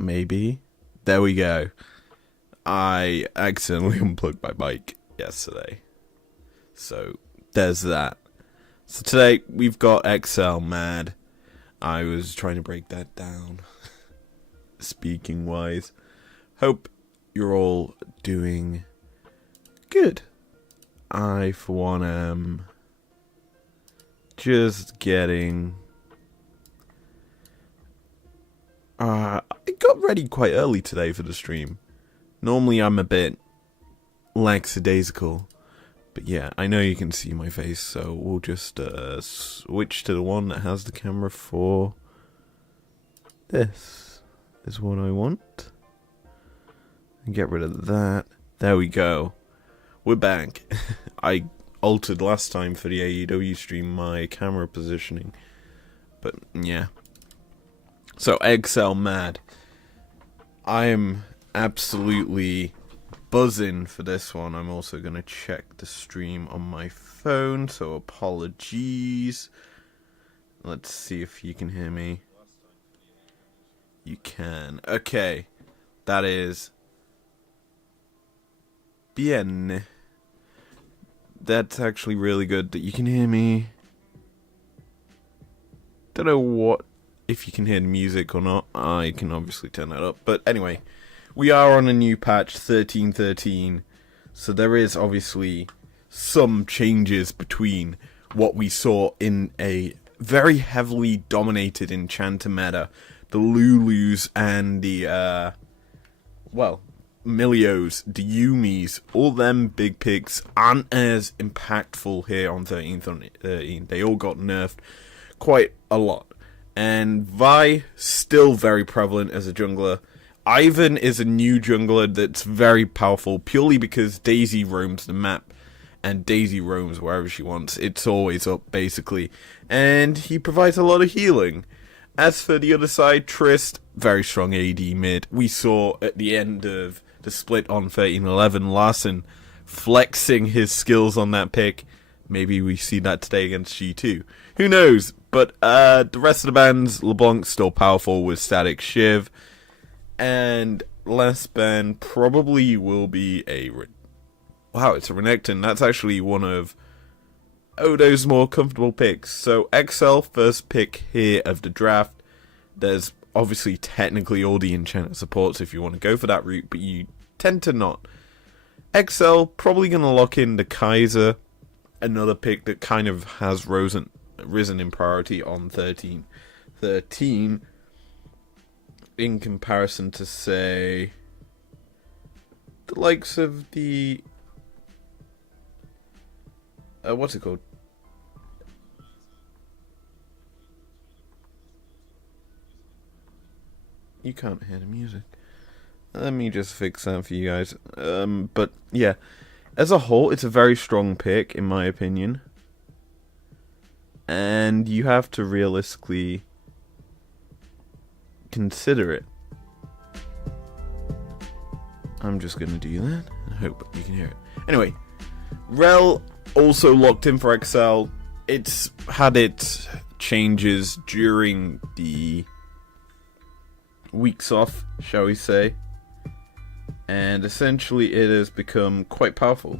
maybe. There we go. I accidentally unplugged my mic yesterday. So, there's that. So today, we've got XL Mad. I was trying to break that down. Speaking wise. Hope you're all doing good. I, for one, am just getting... I got ready quite early today for the stream. Normally I'm a bit lackadaisical. But yeah, I know you can see my face, so we'll just switch to the one that has the camera for... This is what I want. And get rid of that. There we go. We're back. I altered last time for the AEW stream my camera positioning. But yeah. So, XL Mad. I am absolutely buzzing for this one. I'm also going to check the stream on my phone, so apologies. Let's see if you can hear me. You can. Okay. That is... Bien. That's actually really good that you can hear me. Don't know what... if you can hear the music or not. I can obviously turn that up. But anyway, we are on a new patch, 13.13. So there is obviously some changes between what we saw in a very heavily dominated Enchanter meta. The Lulus and the, Milios, the Yumis, all them big picks aren't as impactful here on 13.13. They all got nerfed quite a lot. And Vi, still very prevalent as a jungler. Ivan is a new jungler that's very powerful, purely because Daisy roams the map. And Daisy roams wherever she wants. It's always up, basically. And he provides a lot of healing. As for the other side, Trist, very strong AD mid. We saw at the end of the split on 13-11, Larson flexing his skills on that pick. Maybe we see that today against G2. Who knows? But the rest of the bands, LeBlanc's still powerful with Static Shiv. And last band probably will be a... Wow, it's a Renekton. That's actually one of Odo's more comfortable picks. So XL, first pick here of the draft. There's obviously technically all the enchanter supports if you want to go for that route, but you tend to not. XL, probably going to lock in the Kaiser. Another pick that kind of has risen in priority on 13 in comparison to, say, the likes of the what's it called? You can't hear the music. Let me just fix that for you guys. But yeah, as a whole, it's a very strong pick in my opinion. And you have to realistically consider it. I'm just going to do that. I hope you can hear it. Anyway, Rel also locked in for XL. It's had its changes during the weeks off, shall we say. And essentially it has become quite powerful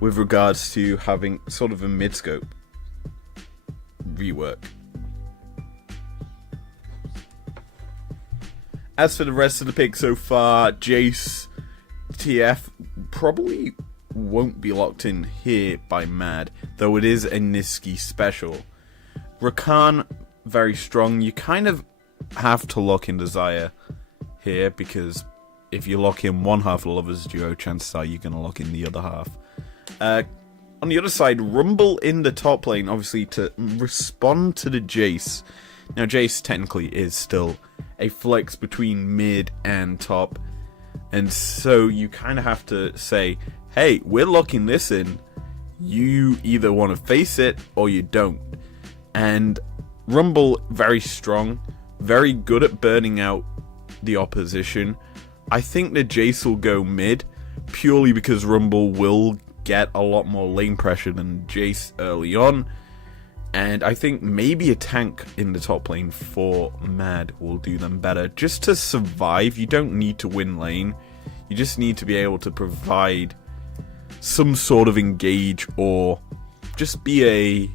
with regards to having sort of a mid-scope rework. As for the rest of the picks so far, Jace, TF probably won't be locked in here by Mad, though it is a Niski special. Rakan, very strong. You kind of have to lock in Desire here, because if you lock in one half of the Lovers Duo, chances are you're going to lock in the other half. On the other side, Rumble in the top lane, obviously, to respond to the Jace. Now, Jace technically is still a flex between mid and top, and so you kind of have to say, hey, we're locking this in. You either want to face it or you don't. And Rumble, very strong, very good at burning out the opposition. I think the Jace will go mid, purely because Rumble will get a lot more lane pressure than Jace early on. And I think maybe a tank in the top lane for Mad will do them better. Just to survive, you don't need to win lane. You just need to be able to provide some sort of engage or just be a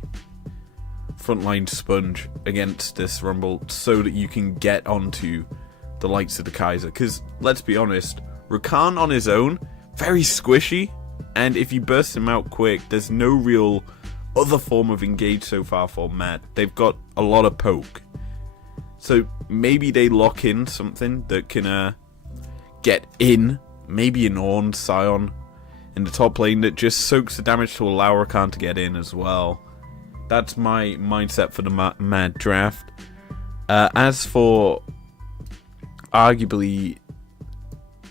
frontline sponge against this Rumble so that you can get onto the likes of the Kaiser. Because, let's be honest, Rakan on his own, very squishy. And if you burst him out quick, there's no real other form of engage so far for Mad. They've got a lot of poke. So maybe they lock in something that can get in. Maybe an Ornn Scion in the top lane that just soaks the damage to allow Rakan to get in as well. That's my mindset for the Mad draft. As for arguably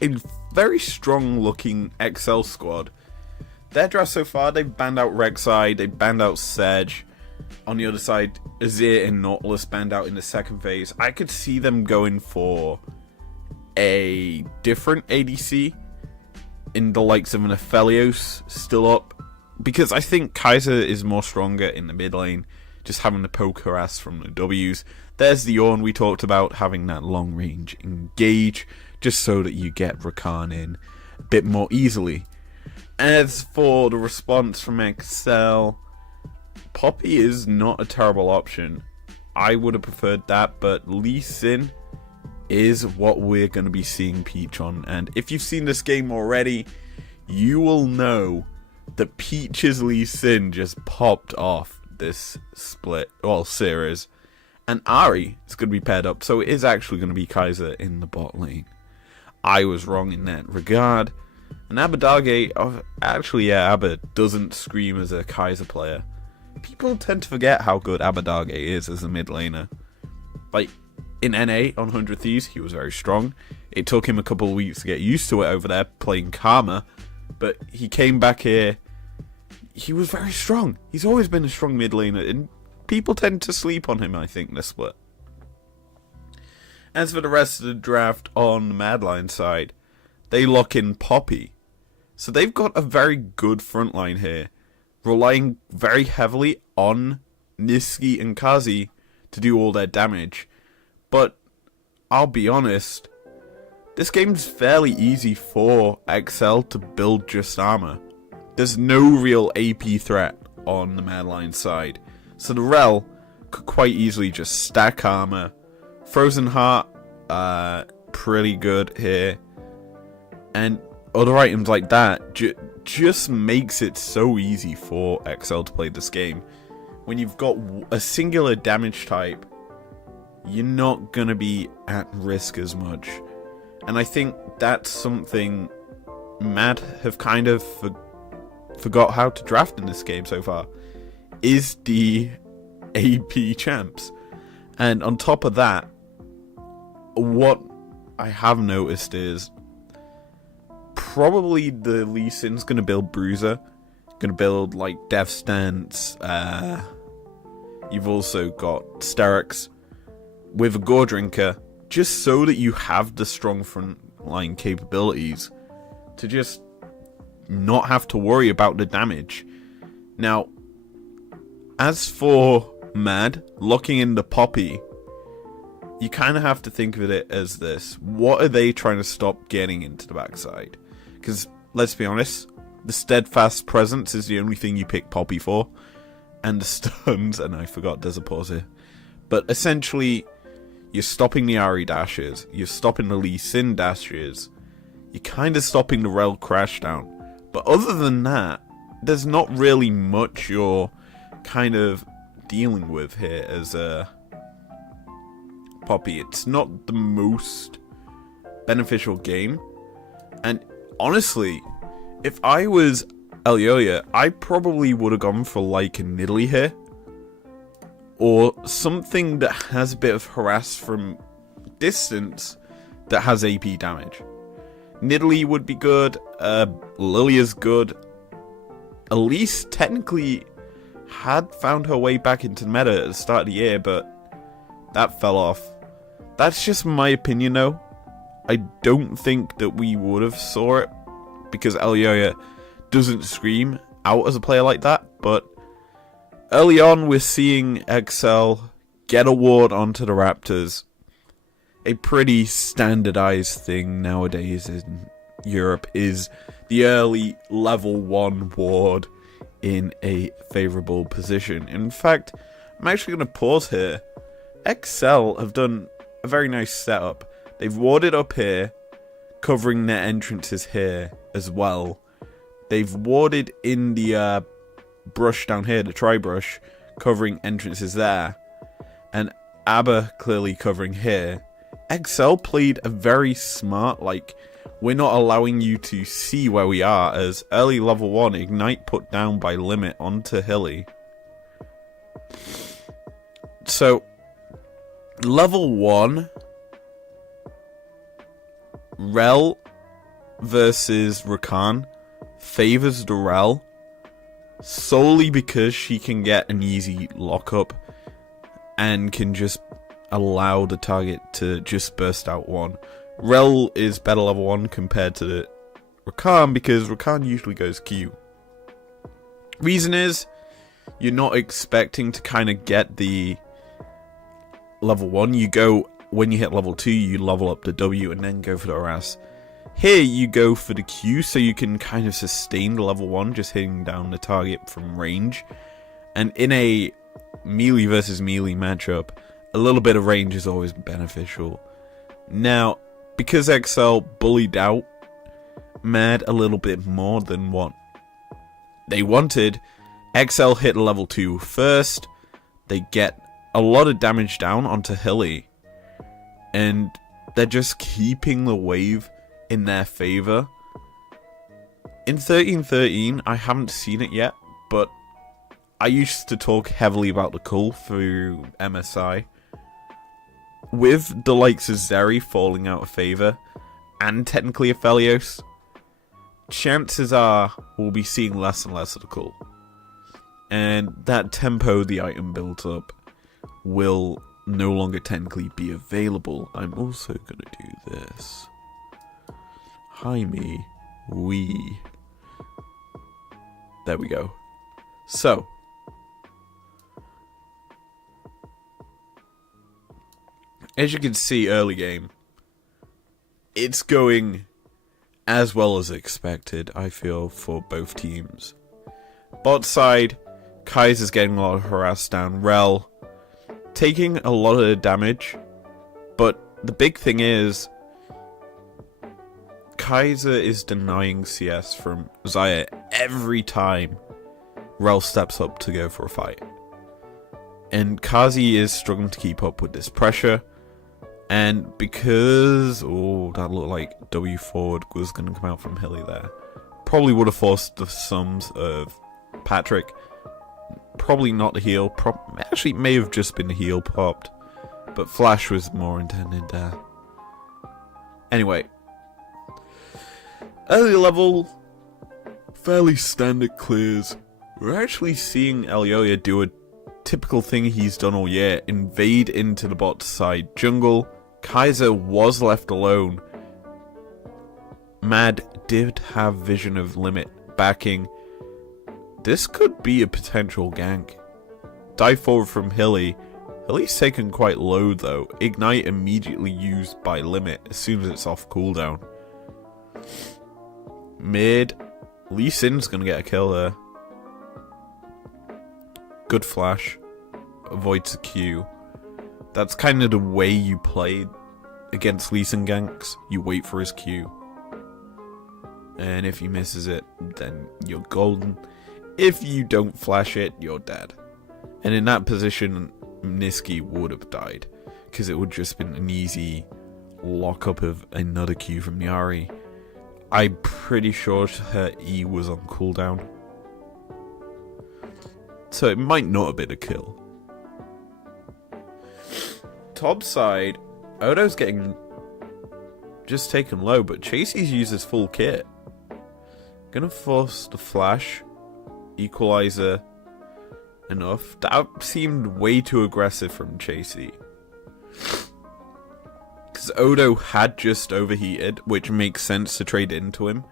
a very strong looking XL squad, their draft so far, they've banned out Rek'Sai, they banned out Sedge. On the other side, Azir and Nautilus banned out in the second phase. I could see them going for a different ADC in the likes of an Aphelios still up. Because I think Kaiser is more stronger in the mid lane, just having the poke harass from the Ws. There's the Ornn we talked about, having that long range engage, just so that you get Rakan in a bit more easily. As for the response from XL, Poppy is not a terrible option. I would have preferred that, but Lee Sin is what we're going to be seeing Peach on. And if you've seen this game already, you will know that Peach's Lee Sin just popped off this series. And Ahri is going to be paired up, so it is actually going to be Kaiser in the bot lane. I was wrong in that regard. And Abadage, Abba doesn't scream as a Kaiser player. People tend to forget how good Abadage is as a mid laner. Like, in NA on 100 Thieves, he was very strong. It took him a couple of weeks to get used to it over there, playing Karma. But he came back here, he was very strong. He's always been a strong mid laner, and people tend to sleep on him, I think, this split. As for the rest of the draft on the Madlions side, they lock in Poppy. So they've got a very good front line here, relying very heavily on Niski and Kazi to do all their damage. But I'll be honest, this game's fairly easy for XL to build just armor. There's no real AP threat on the Madlions side. So the Rel could quite easily just stack armor. Frozen Heart, pretty good here. And other items like that just makes it so easy for XL to play this game. When you've got a singular damage type, you're not going to be at risk as much. And I think that's something Mad have kind of forgot how to draft in this game so far, is the AP champs. And on top of that, what I have noticed is probably the Lee Sin's going to build Bruiser, going to build like Death Stance. You've also got Sterix with a Gore Drinker, just so that you have the strong frontline capabilities to just not have to worry about the damage. Now, as for Mad, locking in the Poppy, you kind of have to think of it as this. What are they trying to stop getting into the backside? Because, let's be honest, the Steadfast Presence is the only thing you pick Poppy for. And the stuns, and I forgot there's a pause here. But essentially, you're stopping the Ahri dashes, you're stopping the Lee Sin dashes, you're kind of stopping the Rel crash down. But other than that, there's not really much you're kind of dealing with here as a Poppy. It's not the most beneficial game. And honestly, if I was Elyoya, I probably would have gone for like a Nidalee here. Or something that has a bit of harass from distance that has AP damage. Nidalee would be good. Lilia's good. Elise technically had found her way back into the meta at the start of the year, but that fell off. That's just my opinion though. I don't think that we would have saw it, because Elyoya doesn't scream out as a player like that, but Early on, we're seeing XL get a ward onto the Raptors. A pretty standardized thing nowadays in Europe is the early level 1 ward in a favorable position. In fact, I'm actually going to pause here. XL have done a very nice setup. They've warded up here, covering their entrances here as well. They've warded in the brush down here, the tri-brush, covering entrances there. And ABBA clearly covering here. XL played a very smart, like, we're not allowing you to see where we are, as early level 1 Ignite put down by Limit onto Hilly. So, level 1, Rel versus Rakan favors the Rel solely because she can get an easy lockup and can just allow the target to just burst out one. Rel is better level 1 compared to the Rakan because Rakan usually goes Q. Reason is, you're not expecting to kind of get the level 1. You go, when you hit level 2, you level up the W and then go for the harass. Here you go for the Q so you can kind of sustain the level 1 just hitting down the target from range. And in a melee versus melee matchup, a little bit of range is always beneficial. Now, because XL bullied out Mad a little bit more than what they wanted, XL hit level 2 first. They get a lot of damage down onto Hilly, and they're just keeping the wave in their favor. In 13-13, I haven't seen it yet, but I used to talk heavily about the cull through MSI. With the likes of Zeri falling out of favor, and technically Aphelios, chances are we'll be seeing less and less of the cull. And that tempo the item built up will no longer technically be available. I'm also going to do this. Hi me, we. There we go. So, as you can see early game, it's going as well as expected, I feel, for both teams. Bot side, Kaiser's getting a lot of harass down. Rel taking a lot of the damage, but the big thing is Kaiser is denying CS from Xayah every time Rel steps up to go for a fight. And Kazi is struggling to keep up with this pressure. And because, oh, that looked like W forward was going to come out from Hilly there. Probably would have forced the sums of Patrick. Probably not the heal. Actually, it may have just been the heal popped. But Flash was more intended there. Anyway. Early level, fairly standard clears. We're actually seeing Elyoya do a typical thing he's done all year. Invade into the bot side jungle. Kaiser was left alone. Mad did have vision of Limit backing. This could be a potential gank. Dive forward from Hilly. Hilly's taken quite low though. Ignite immediately used by Limit as soon as it's off cooldown. Mid. Lee Sin's gonna get a kill there. Good flash. Avoids a Q. That's kind of the way you play against Lee Sin ganks. You wait for his Q. And if he misses it, then you're golden. If you don't flash it, you're dead. And in that position, Niski would have died. Because it would just been an easy lockup of another Q from Yari. I'm pretty sure her E was on cooldown. So it might not have been a kill. Top side, Odo's getting just taken low, but Chasey's uses full kit. Gonna force the flash. Equalizer. Enough. That seemed way too aggressive from Chasey. Because Odo had just overheated, which makes sense to trade into him.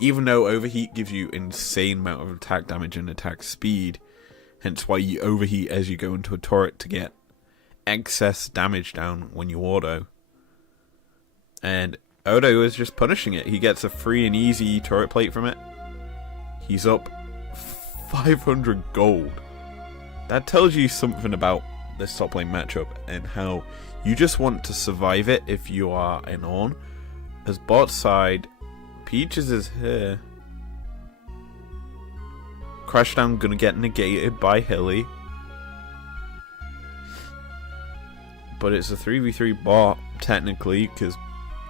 Even though overheat gives you insane amount of attack damage and attack speed, hence why you overheat as you go into a turret to get excess damage down when you auto. And Odo is just punishing it. He gets a free and easy turret plate from it. He's up 500 gold. That tells you something about this top lane matchup and how you just want to survive it if you are an Ornn. As bot side, Peaches is here. Crashdown gonna get negated by Hilly. But it's a 3v3 bot, technically, because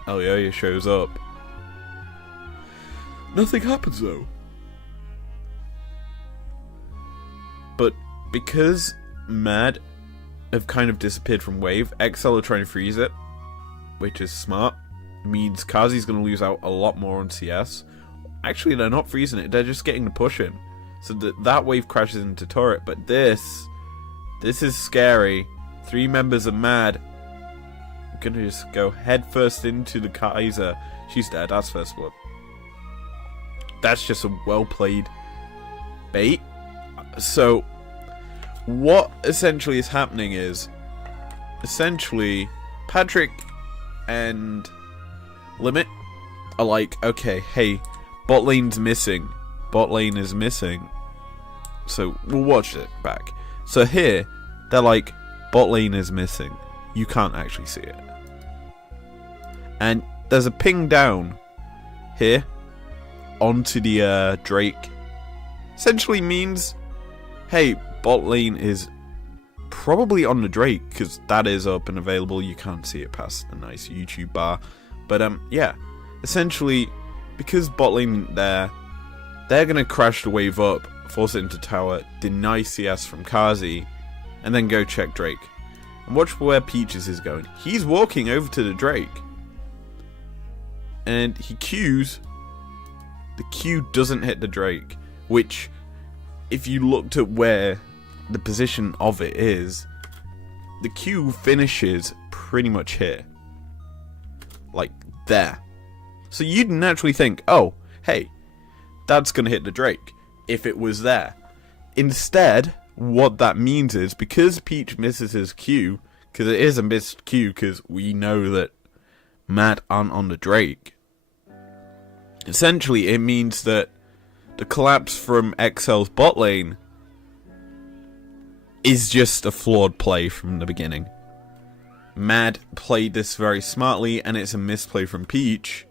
Elioya shows up. Nothing happens though. But because Mad have kind of disappeared from wave, XL are trying to freeze it, which is smart. Means Kazi's going to lose out a lot more on CS. Actually, they're not freezing it, they're just getting the push in. So that wave crashes into turret, but this is scary. 3 members of Mad are going to just go head first into the Kaiser. She's dead, that's first blood. That's just a well-played bait. So, what essentially is happening is, essentially, Patrick and Limit are like, okay, hey, bot lane's missing. Bot lane is missing. So, we'll watch it back. So here, they're like, bot lane is missing. You can't actually see it. And there's a ping down here onto the Drake. Essentially means, hey, bot lane is probably on the Drake, because that is up and available. You can't see it past the nice YouTube bar. But yeah, essentially, because bot lane there, they're going to crash the wave up, force it into tower, deny CS from Kazi, and then go check Drake. And watch where Peaches is going. He's walking over to the Drake. And he Qs. The Q doesn't hit the Drake, which, if you looked at where the position of it is, the Q finishes pretty much here. Like, there. So you'd naturally think, oh, hey, that's going to hit the Drake, if it was there. Instead, what that means is, because Peach misses his Q, because it is a missed Q, because we know that Mad aren't on the Drake, essentially it means that the collapse from XL's bot lane is just a flawed play from the beginning. Mad played this very smartly, and it's a misplay from Peach,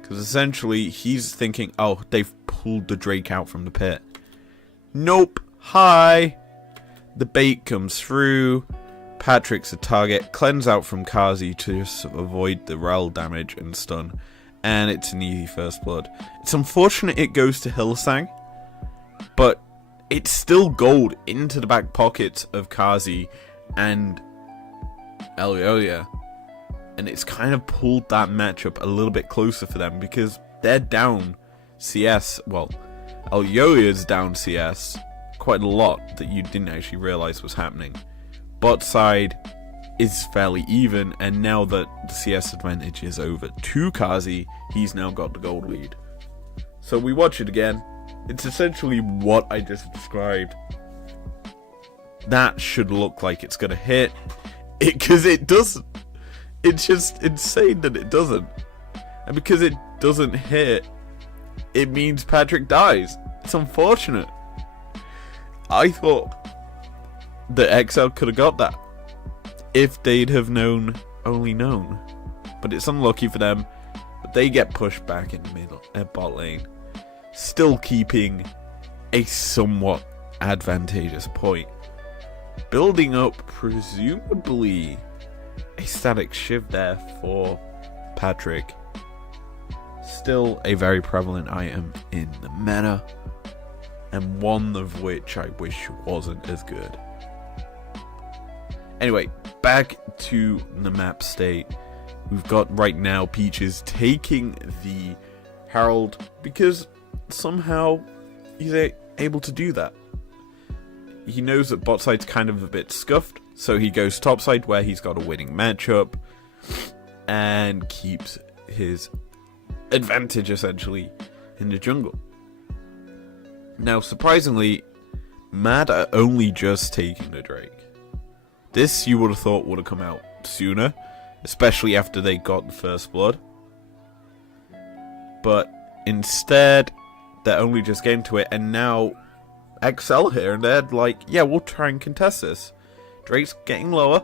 because essentially he's thinking, oh, they've pulled the Drake out from the pit. Nope. Hi. The bait comes through. Patrick's a target. Cleanse out from Kazi to just avoid the rel damage and stun. And it's an easy first blood. It's unfortunate it goes to Hillsang, but it's still gold into the back pockets of Kazi and Elioya. And it's kind of pulled that matchup a little bit closer for them, because they're down CS. Well, Elioya's down CS quite a lot that you didn't actually realize was happening. Bot side is fairly even, and now that the CS advantage is over to Kazi, he's now got the gold lead. So we watch it again. It's essentially what I just described. That should look like it's gonna hit, because it doesn't. It's just insane that it doesn't. And because it doesn't hit, it means Patrick dies. It's unfortunate. I thought that XL could have got that if they'd have only known. But it's unlucky for them. But they get pushed back in the middle at bot lane, still keeping a somewhat advantageous point. Building up, presumably, a static shiv there for Patrick. Still a very prevalent item in the meta, and one of which I wish wasn't as good. Anyway, back to the map state. We've got right now Peaches taking the Herald, because somehow he's able to do that. He knows that bot side's kind of a bit scuffed, so he goes top side where he's got a winning matchup and keeps his advantage essentially in the jungle. Now, surprisingly, Mad are only just taking the Drake. This you would have thought would have come out sooner, especially after they got the first blood. But instead, they're only just getting to it, and now XL here, and they're like, yeah, we'll try and contest this. Drake's getting lower.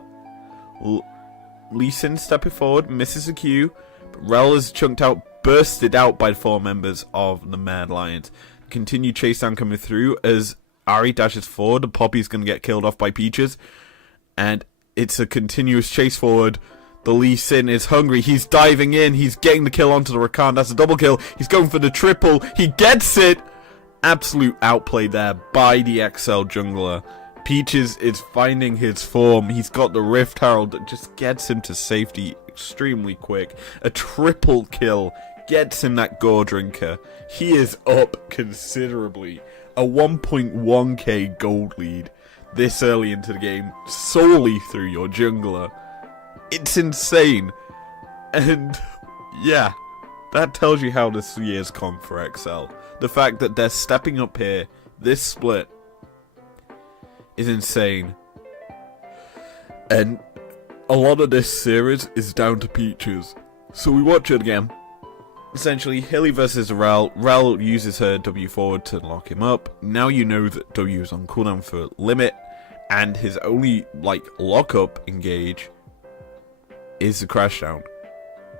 Lee Sin stepping forward, misses the Q, but Rel is chunked out, bursted out by the 4 members of the Madlions. Continue chase down coming through as Ari dashes forward, and Poppy's going to get killed off by Peaches. And it's a continuous chase forward. The Lee Sin is hungry. He's diving in. He's getting the kill onto the Rakan. That's a double kill. He's going for the triple. He gets it. Absolute outplay there by the XL jungler. Peaches is finding his form. He's got the Rift Herald that just gets him to safety extremely quick. A triple kill gets him that Gore Drinker. He is up considerably. A 1.1k gold lead this early into the game solely through your jungler. It's insane. And yeah, that tells you how this year's gone for XL. The fact that they're stepping up here, this split, is insane. And a lot of this series is down to Peaches. So we watch it again. Essentially, Hilly versus Rel. Rel uses her W forward to lock him up. Now you know that W is on cooldown for limit, and his only, lock-up engage is the crash down.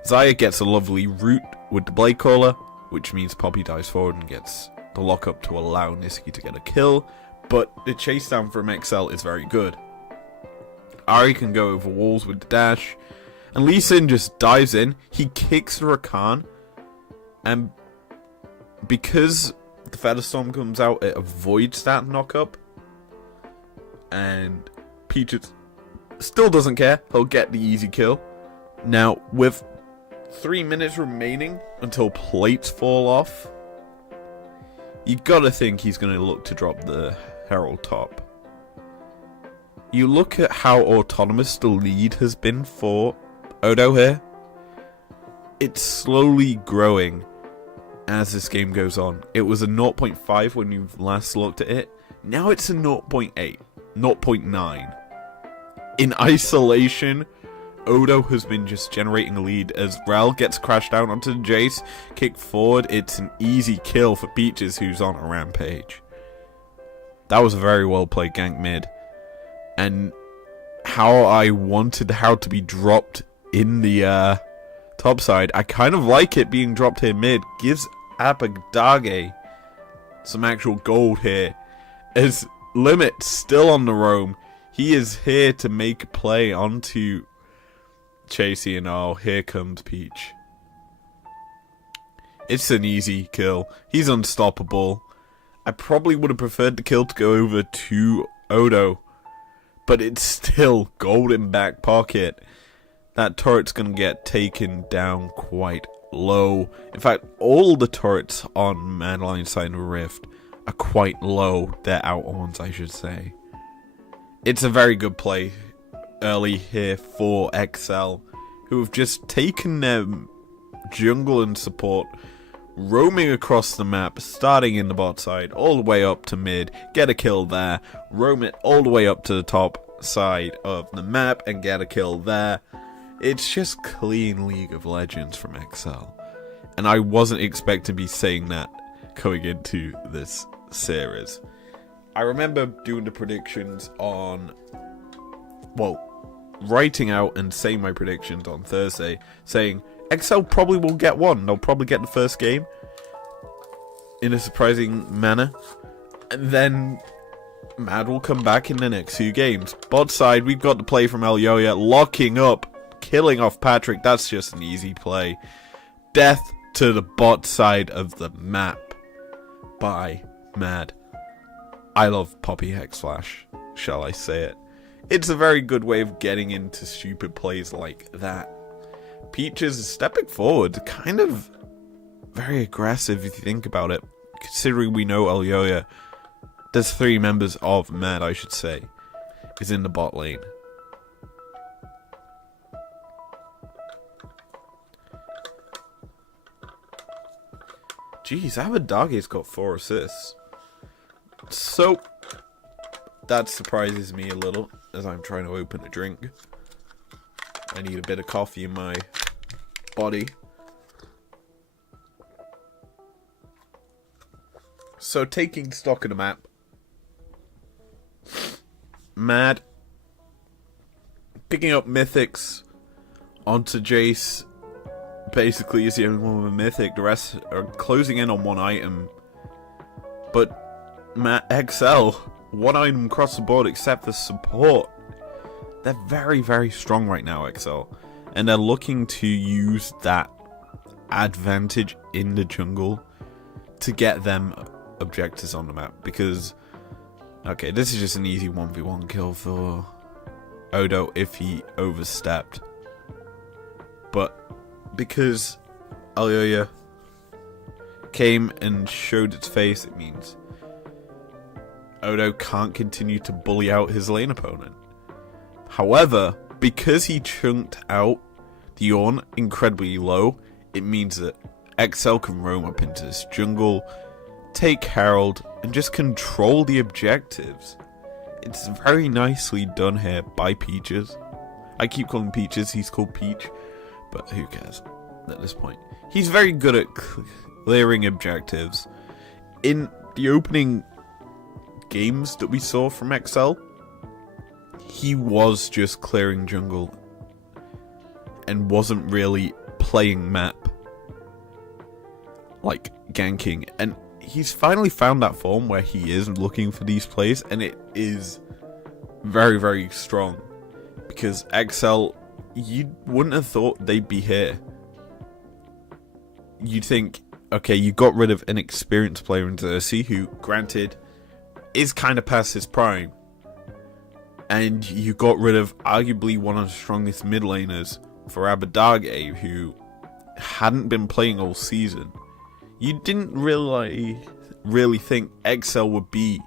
Xayah gets a lovely root with the Blade Caller, which means Poppy dives forward and gets the lock-up to allow Nisiki to get a kill, but the chase down from XL is very good. Ari can go over walls with the dash, and Lee Sin just dives in. He kicks the Rakan, and because the Featherstorm comes out, it avoids that knock-up, and Peaches still doesn't care. He'll get the easy kill. Now, with 3 minutes remaining until plates fall off, you gotta think he's gonna look to drop the Herald top. You look at how autonomous the lead has been for Odo here. It's slowly growing as this game goes on. It was a 0.5 when you last looked at it. Now it's a 0.8, 0.9. In isolation, Odo has been just generating a lead as Rel gets crashed down onto the Jace. Kick forward, it's an easy kill for Peaches, who's on a rampage. That was a very well played gank mid. And how I wanted how to be dropped in the top side. I kind of like it being dropped here mid. Gives Apagage some actual gold here. As Limit still on the roam. He is here to make a play onto Chasey, and oh, here comes Peach. It's an easy kill. He's unstoppable. I probably would have preferred the kill to go over to Odo, but it's still gold in back pocket. That turret's going to get taken down quite low. In fact, all the turrets on Madlion's side of Rift are quite low. They're out ones, I should say. It's a very good play early here for XL, who have just taken their jungle and support, roaming across the map, starting in the bot side, all the way up to mid, get a kill there, roam it all the way up to the top side of the map, and get a kill there. It's just clean League of Legends from XL. And I wasn't expecting to be saying that going into this series. I remember doing the predictions on, writing out and saying my predictions on Thursday, saying XL probably will get one. They'll probably get the first game in a surprising manner. And then Mad will come back in the next 2 games. Bot side, we've got the play from Elyoya, locking up, killing off Patrick. That's just an easy play. Death to the bot side of the map by Mad. I love Poppy Hexflash, shall I say it. It's a very good way of getting into stupid plays like that. Peaches is stepping forward, kind of very aggressive if you think about it, considering we know Elyoya, there's 3 members of Mad, I should say, is in the bot lane. Jeez, Abadage's got 4 assists. So, that surprises me a little as I'm trying to open a drink. I need a bit of coffee in my body. So taking stock of the map, Mad picking up mythics onto Jace basically is the only one with a mythic. The rest are closing in on one item. But XL, one item across the board except for support. They're very, very strong right now, XL. And they're looking to use that advantage in the jungle to get them objectives on the map. Because, okay, this is just an easy 1v1 kill for Odo if he overstepped. But because Alioya came and showed its face, it means Odo can't continue to bully out his lane opponent. However, because he chunked out the Ornn incredibly low, it means that XL can roam up into this jungle, take Herald, and just control the objectives. It's very nicely done here by Peaches. I keep calling him Peaches, he's called Peach, but who cares at this point. He's very good at clearing objectives. In the opening games that we saw from XL, he was just clearing jungle and wasn't really playing map, like ganking. And he's finally found that form where he is looking for these plays, and it is very, very strong. Because XL, you wouldn't have thought they'd be here. You'd think, okay, you got rid of an experienced player in Xerxes, who, granted, is kind of past his prime. And you got rid of arguably one of the strongest mid laners for Abadage, who hadn't been playing all season. You didn't really think XL would be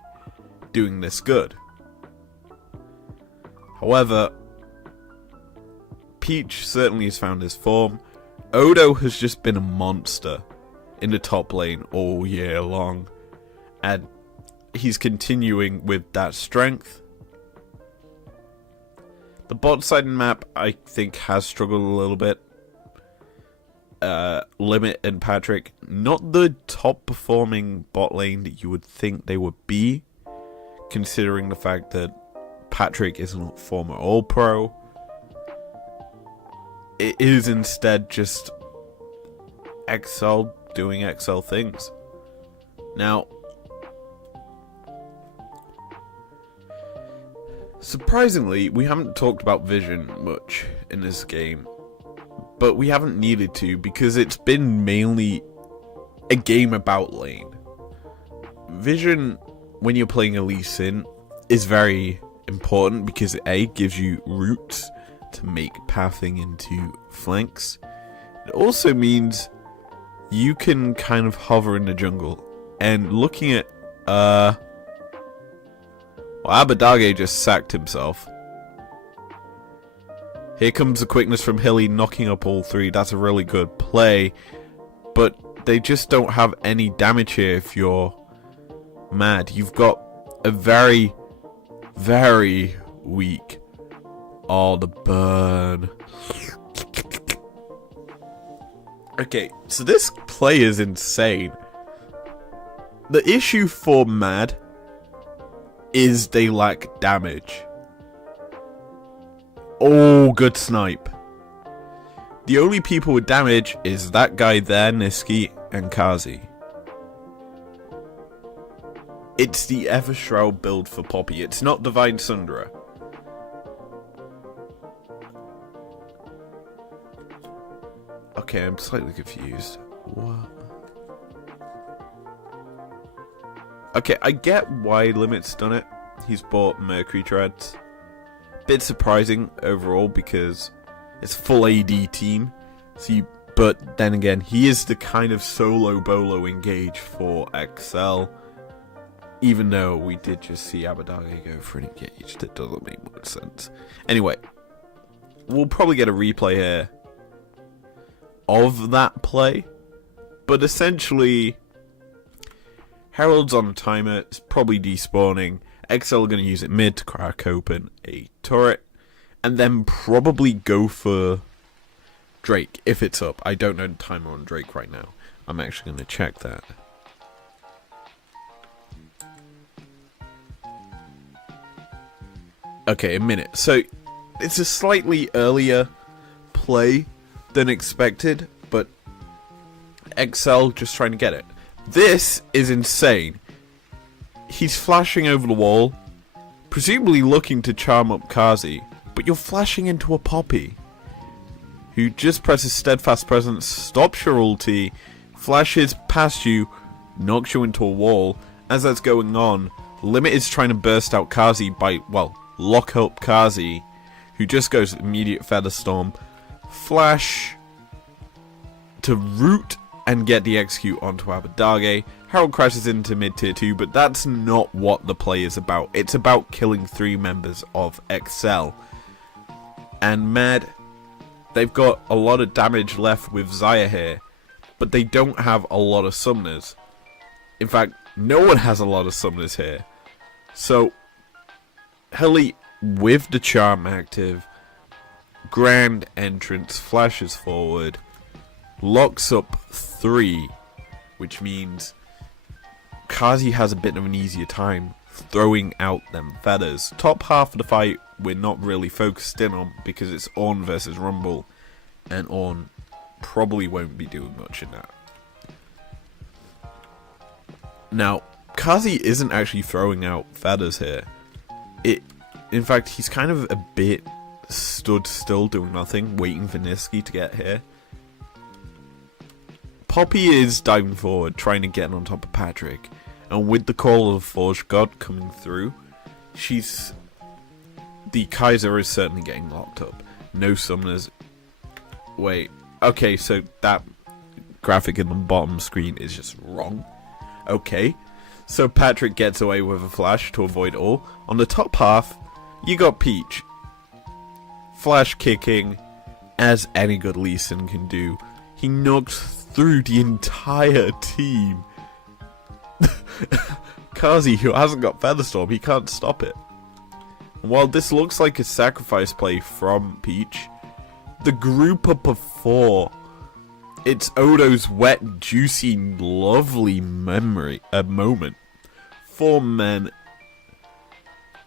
doing this good. However, Peach certainly has found his form. Odo has just been a monster in the top lane all year long. And he's continuing with that strength. The bot side map, I think, has struggled a little bit. Limit and Patrick, not the top performing bot lane that you would think they would be, considering the fact that Patrick is a former All-Pro. It is instead just XL doing XL things. Now, surprisingly, we haven't talked about Vision much in this game, but we haven't needed to because it's been mainly a game about lane. Vision, when you're playing a Lee Sin, is very important because it A, gives you routes to make pathing into flanks. It also means you can kind of hover in the jungle. And looking at well, Abadage just sacked himself. Here comes the quickness from Hilly, knocking up all three. That's a really good play. But they just don't have any damage here if you're Mad. You've got a very, very weak... Oh, the burn. Okay, so this play is insane. The issue for Mad is they lack damage. Oh, good snipe. The only people with damage is that guy there, Niski, and Kazi. It's the Evershroud build for Poppy. It's not Divine Sundra. Okay, I'm slightly confused. What? Okay, I get why Limit's done it. He's bought Mercury Treads. Bit surprising overall because it's a full AD team. But then again, he is the kind of solo bolo engage for XL. Even though we did just see Abadage go for an engage, that doesn't make much sense. Anyway, we'll probably get a replay here of that play, but essentially Herald's on a timer, it's probably despawning, XL are going to use it mid to crack open a turret, and then probably go for Drake if it's up. I don't know the timer on Drake right now. I'm actually going to check that. Okay, a minute. So it's a slightly earlier play than expected, but XL just trying to get it. This is insane. He's flashing over the wall, presumably looking to charm up Kazi, but you're flashing into a Poppy, who just presses Steadfast Presence, stops your ulti, flashes past you, knocks you into a wall. As that's going on, Limit is trying to burst out Kazi by, well, lock up Kazi, who just goes immediate Feather Storm, flash to root and get the execute onto Abadage. Herald crashes into mid tier 2, but that's not what the play is about. It's about killing 3 members of XL. And Mad, they've got a lot of damage left with Xayah here, but they don't have a lot of summoners. In fact, no one has a lot of summoners here. So, Heli, with the charm active, grand entrance, flashes forward, locks up 3, which means Kazi has a bit of an easier time throwing out them feathers. Top half of the fight we're not really focused in on because it's Ornn versus Rumble, and Ornn probably won't be doing much in that. Now, Kazi isn't actually throwing out feathers here. In fact, he's kind of a bit stood still doing nothing, waiting for Niski to get here. Poppy is diving forward, trying to get on top of Patrick. And with the call of the Forge God coming through, the Kaiser is certainly getting locked up. No summoners. Wait. Okay, so that graphic in the bottom screen is just wrong. Okay. So Patrick gets away with a flash to avoid all. On the top half, you got Peach. Flash kicking, as any good Lee Sin can do. He knocked through the entire team. Kazi, who hasn't got Featherstorm, he can't stop it. While this looks like a sacrifice play from Peach, the group up of 4, it's Odo's wet, juicy, lovely moment. 4 men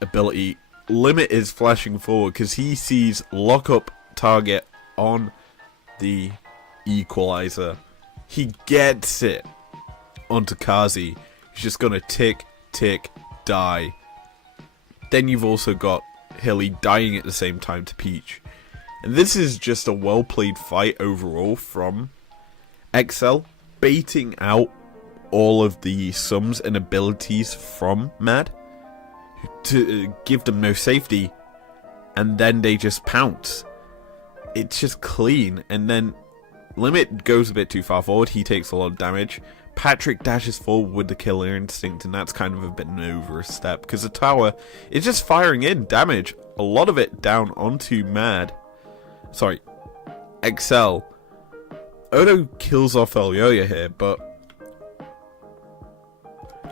ability. Limit is flashing forward because he sees lock up target on the equalizer. He gets it onto Kazi. He's just gonna tick, tick, die. Then you've also got Hilly dying at the same time to Peach. And this is just a well played fight overall from XL, baiting out all of the sums and abilities from Mad to give them no safety, and then they just pounce. It's just clean, and then Limit goes a bit too far forward. He takes a lot of damage. Patrick dashes forward with the killer instinct, and that's kind of a bit of an overstep because the tower is just firing in damage. A lot of it down onto Mad. Sorry, XL. Odo kills off Elyoya here, but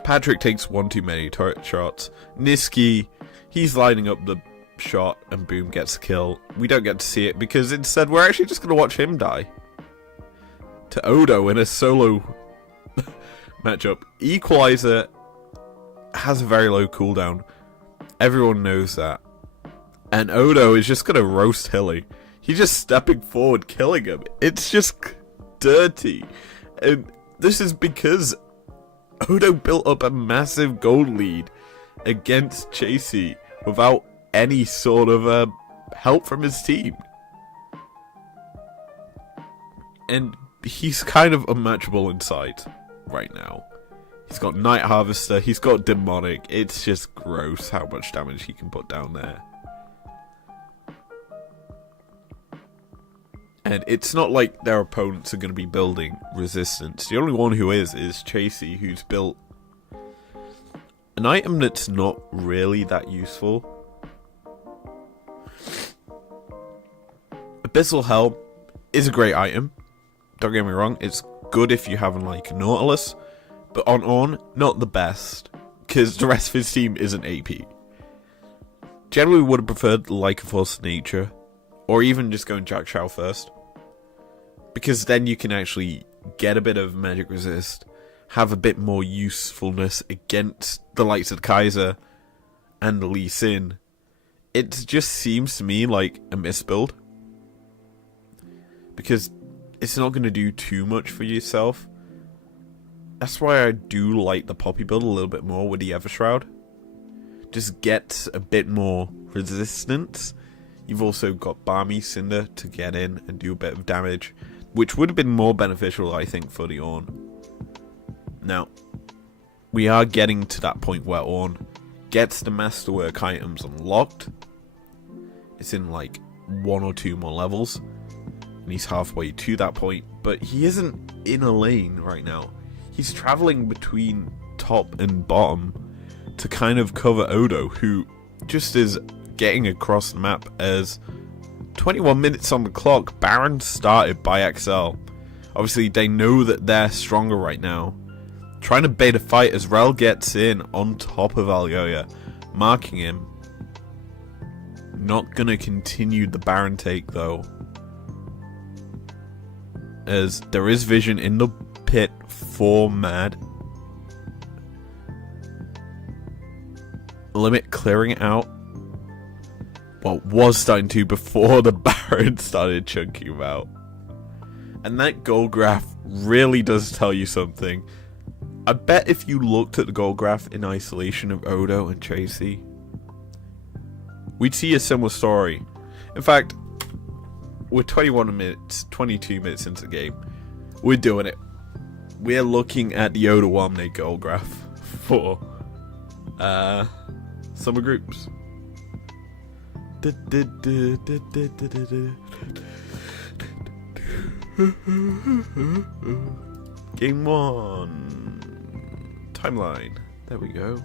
Patrick takes one too many turret shots. Niski, he's lining up the shot, and boom, gets a kill. We don't get to see it because instead we're actually just going to watch him die to Odo in a solo matchup. Equalizer has a very low cooldown. Everyone knows that. And Odo is just going to roast Hilly. He's just stepping forward, killing him. It's just dirty. And this is because Odo built up a massive gold lead against Chasey without any sort of help from his team. And he's kind of unmatchable inside right now. He's got Night Harvester, he's got Demonic. It's just gross how much damage he can put down there. And it's not like their opponents are going to be building resistance. The only one who is Chasey, who's built an item that's not really that useful. Abyssal Helm is a great item. Don't get me wrong, it's good if you have like Nautilus. But on Ornn, not the best. because the rest of his team isn't AP. Generally would have preferred like a Force of Nature, or even just going Jack Shao first, because then you can actually get a bit of magic resist, have a bit more usefulness against the likes of Kaiser and the Lee Sin. It just seems to me like a misbuild, because it's not going to do too much for yourself. That's why I do like the Poppy build a little bit more with the Evershroud. Just gets a bit more resistance. You've also got Barmy Cinder to get in and do a bit of damage, which would have been more beneficial, I think, for the Ornn. Now, we are getting to that point where Ornn gets the Masterwork items unlocked. It's in like 1 or 2 more levels, and he's halfway to that point, but he isn't in a lane right now. He's traveling between top and bottom to kind of cover Odo, who just is getting across the map as 21 minutes on the clock. Baron started by XL. Obviously, they know that they're stronger right now. Trying to bait a fight as Rel gets in on top of Alyoya, marking him. Not gonna continue the Baron take though, as there is vision in the pit for Mad. Limit clearing it out. Well, was starting to before the Baron started chunking him out. And that goal graph really does tell you something. I bet if you looked at the goal graph in isolation of Odo and Tracy, we'd see a similar story. In fact, we're 21 minutes, 22 minutes into the game. We're doing it. We're looking at the Odo Wamne goal graph for summer groups. Game 1. Timeline. There we go.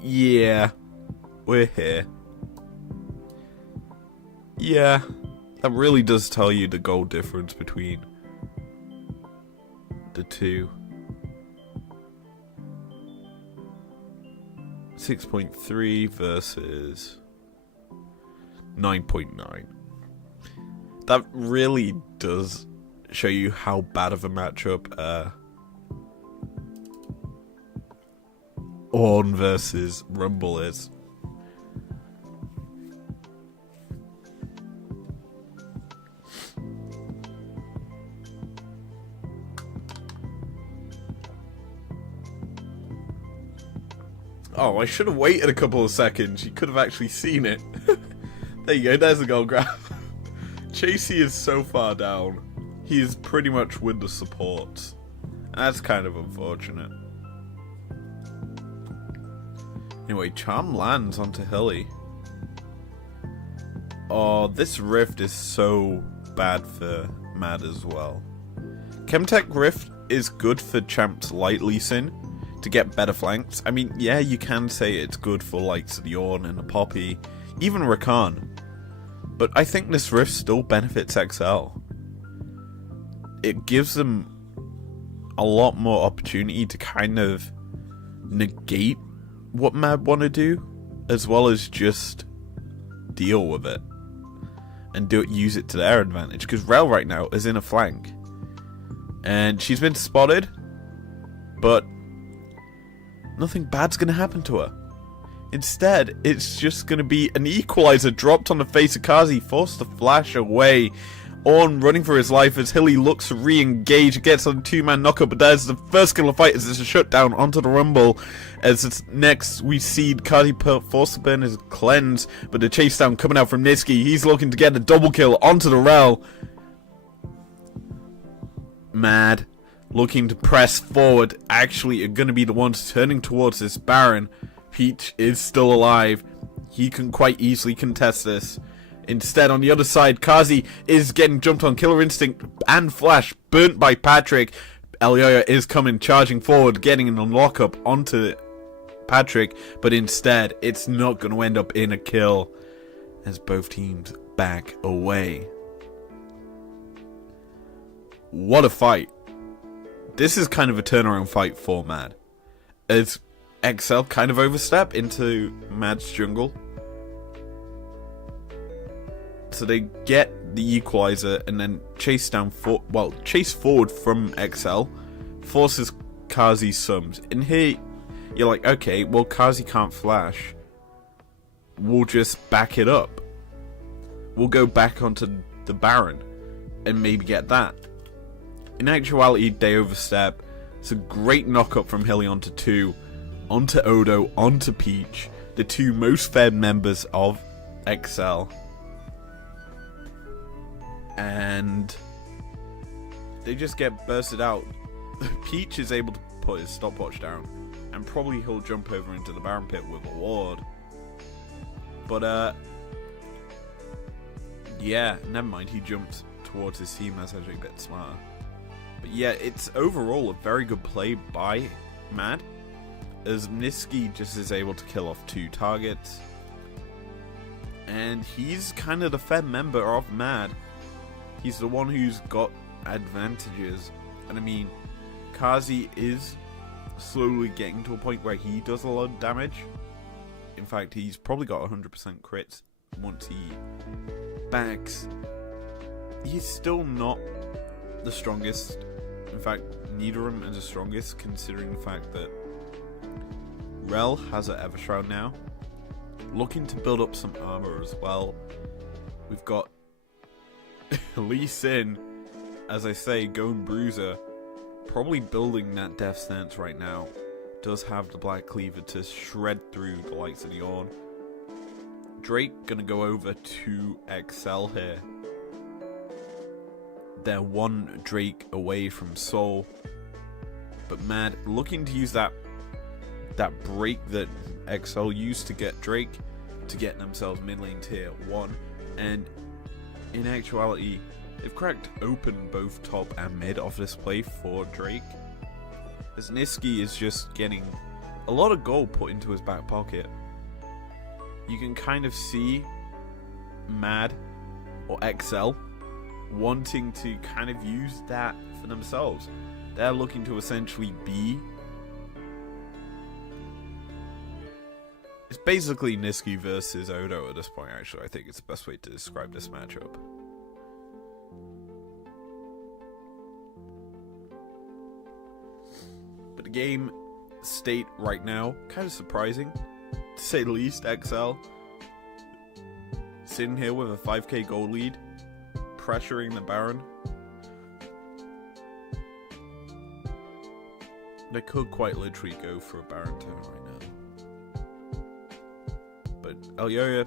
Yeah, we're here. Yeah, that really does tell you the goal difference between the two. 6.3 versus 9.9. That really does show you how bad of a matchup Ornn versus Rumble is. Oh, I should have waited a couple of seconds. You could have actually seen it. There you go, there's the goal graph. Chasey is so far down. He is pretty much with the support. That's kind of unfortunate. Anyway, Charm lands onto Hilly. Oh, this Rift is so bad for Mad as well. Chemtech Rift is good for champs like Lee Sin to get better flanks. I mean, yeah, you can say it's good for likes of the Ornn and the Poppy, even Rakan. But I think this Rift still benefits XL. It gives them a lot more opportunity to kind of negate what Mad want to do, as well as just deal with it and use it to their advantage. Because Rel right now is in a flank, and she's been spotted, but nothing bad's going to happen to her. Instead, it's just going to be an equalizer dropped on the face of Kazi, forced to flash away. Ornn running for his life as Hilly looks to re-engage, gets on 2-man knockup, but there's the first kill of the fight as it's a shutdown onto the Rumble. As it's next, we see Kazi forced to burn his cleanse, but the chase down coming out from Niski. He's looking to get a double kill onto the Rel. Mad looking to press forward, actually are going to be the ones turning towards this Baron. Peach is still alive. He can quite easily contest this. Instead, on the other side, Kazi is getting jumped on. Killer Instinct and Flash burnt by Patrick. Alyoya is coming, charging forward, getting an unlock-up onto Patrick. But instead, it's not going to end up in a kill as both teams back away. what a fight. This is kind of a turnaround fight for Mad, as XL kind of overstep into Mad's jungle. So they get the equalizer and then chase forward from XL, forces Kazi's sums. And here, you're like, okay, well, Kazi can't flash. We'll just back it up. We'll go back onto the Baron and maybe get that. In actuality, they overstep. It's a great knock-up from Hilly onto 2, onto Odo, onto Peach, the 2 most fed members of XL. And they just get bursted out. Peach is able to put his stopwatch down, and probably he'll jump over into the Baron pit with a ward. But yeah, never mind, he jumps towards his team. That's actually a bit smarter. But yeah, it's overall a very good play by Mad, as Niski just is able to kill off 2 targets. And he's kind of the fed member of Mad. He's the one who's got advantages. And I mean, Kazi is slowly getting to a point where he does a lot of damage. In fact, he's probably got 100% crits once he backs. He's still not the strongest. In fact, neither of them is the strongest, considering the fact that Rel has an Evershroud now. Looking to build up some armor as well. We've got Lee Sin, as I say, going Bruiser, probably building that death stance right now. Does have the Black Cleaver to shred through the likes of the Ornn. Drake gonna go over to XL here. They're 1 Drake away from Soul, but Mad looking to use that break that XL used to get Drake to get themselves mid lane tier 1, and in actuality, they've cracked open both top and mid off this play for Drake, as Niski is just getting a lot of gold put into his back pocket. You can kind of see Mad or XL wanting to kind of use that for themselves. They're looking to essentially be... It's basically Niski versus Odo at this point, actually. I think it's the best way to describe this matchup. But the game state right now, kind of surprising, to say the least. XL sitting here with a 5k gold lead, pressuring the Baron. They could quite literally go for a Baron turn right now. But Elyoya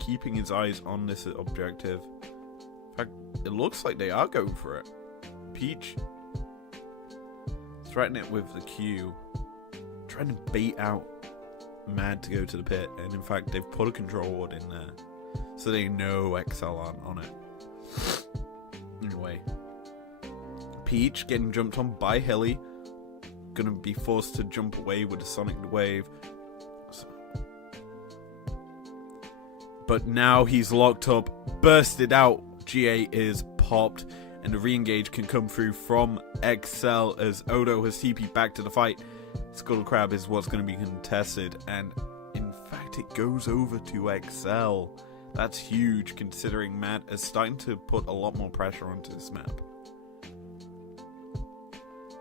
keeping his eyes on this objective. In fact, it looks like they are going for it. Peach threatening it with the Q, trying to bait out Mad to go to the pit, and in fact they've put a control ward in there, so they know XL aren't on it. Anyway, Peach getting jumped on by Hilly, gonna be forced to jump away with a Sonic Wave. But now he's locked up, bursted out, GA is popped, and the re-engage can come through from XL as Odo has TP back to the fight. Scuttle Crab is what's going to be contested, and in fact it goes over to XL. That's huge, considering Mad is starting to put a lot more pressure onto this map.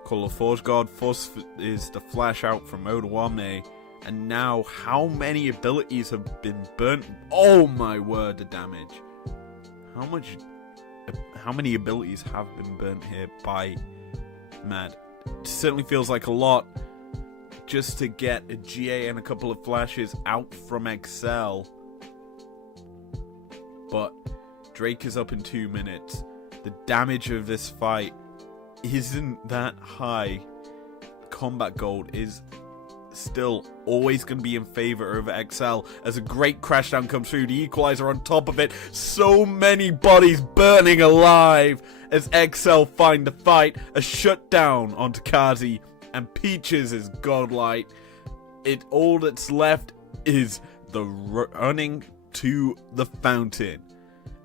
Call of Forge Guard Fuss is the flash out from Odawame, and now how many abilities have been burnt? Oh my word, the damage. How many abilities have been burnt here by Mad? It certainly feels like a lot just to get a GA and a couple of flashes out from XL. But Drake is up in 2 minutes. The damage of this fight isn't that high. Combat gold is still always going to be in favor over XL as a great crashdown comes through. The equalizer on top of it. So many bodies burning alive as XL find the fight. A shutdown onto Kazi, and Peaches is godlike. All that's left is the running to the fountain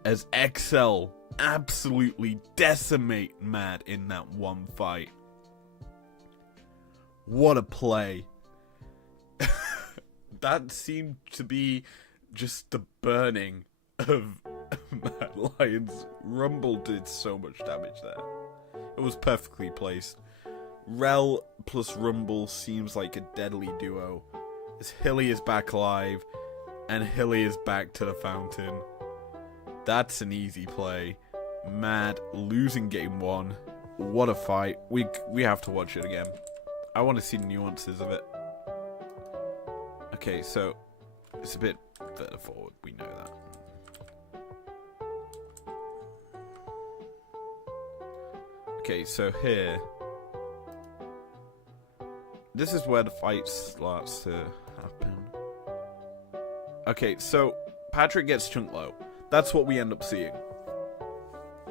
as XL absolutely decimate Mad in that one fight. What a play. That seemed to be just the burning of Madlions. Rumble did so much damage there. It was perfectly placed. Rel plus Rumble seems like a deadly duo, as Hilly is back alive, and Hilly is back to the fountain. That's an easy play. Mad losing game 1. What a fight. We have to watch it again. I want to see the nuances of it. Okay, so it's a bit further forward. We know that. Okay, so here, this is where the fight starts to happen. Okay, so Patrick gets chunked low. That's what we end up seeing.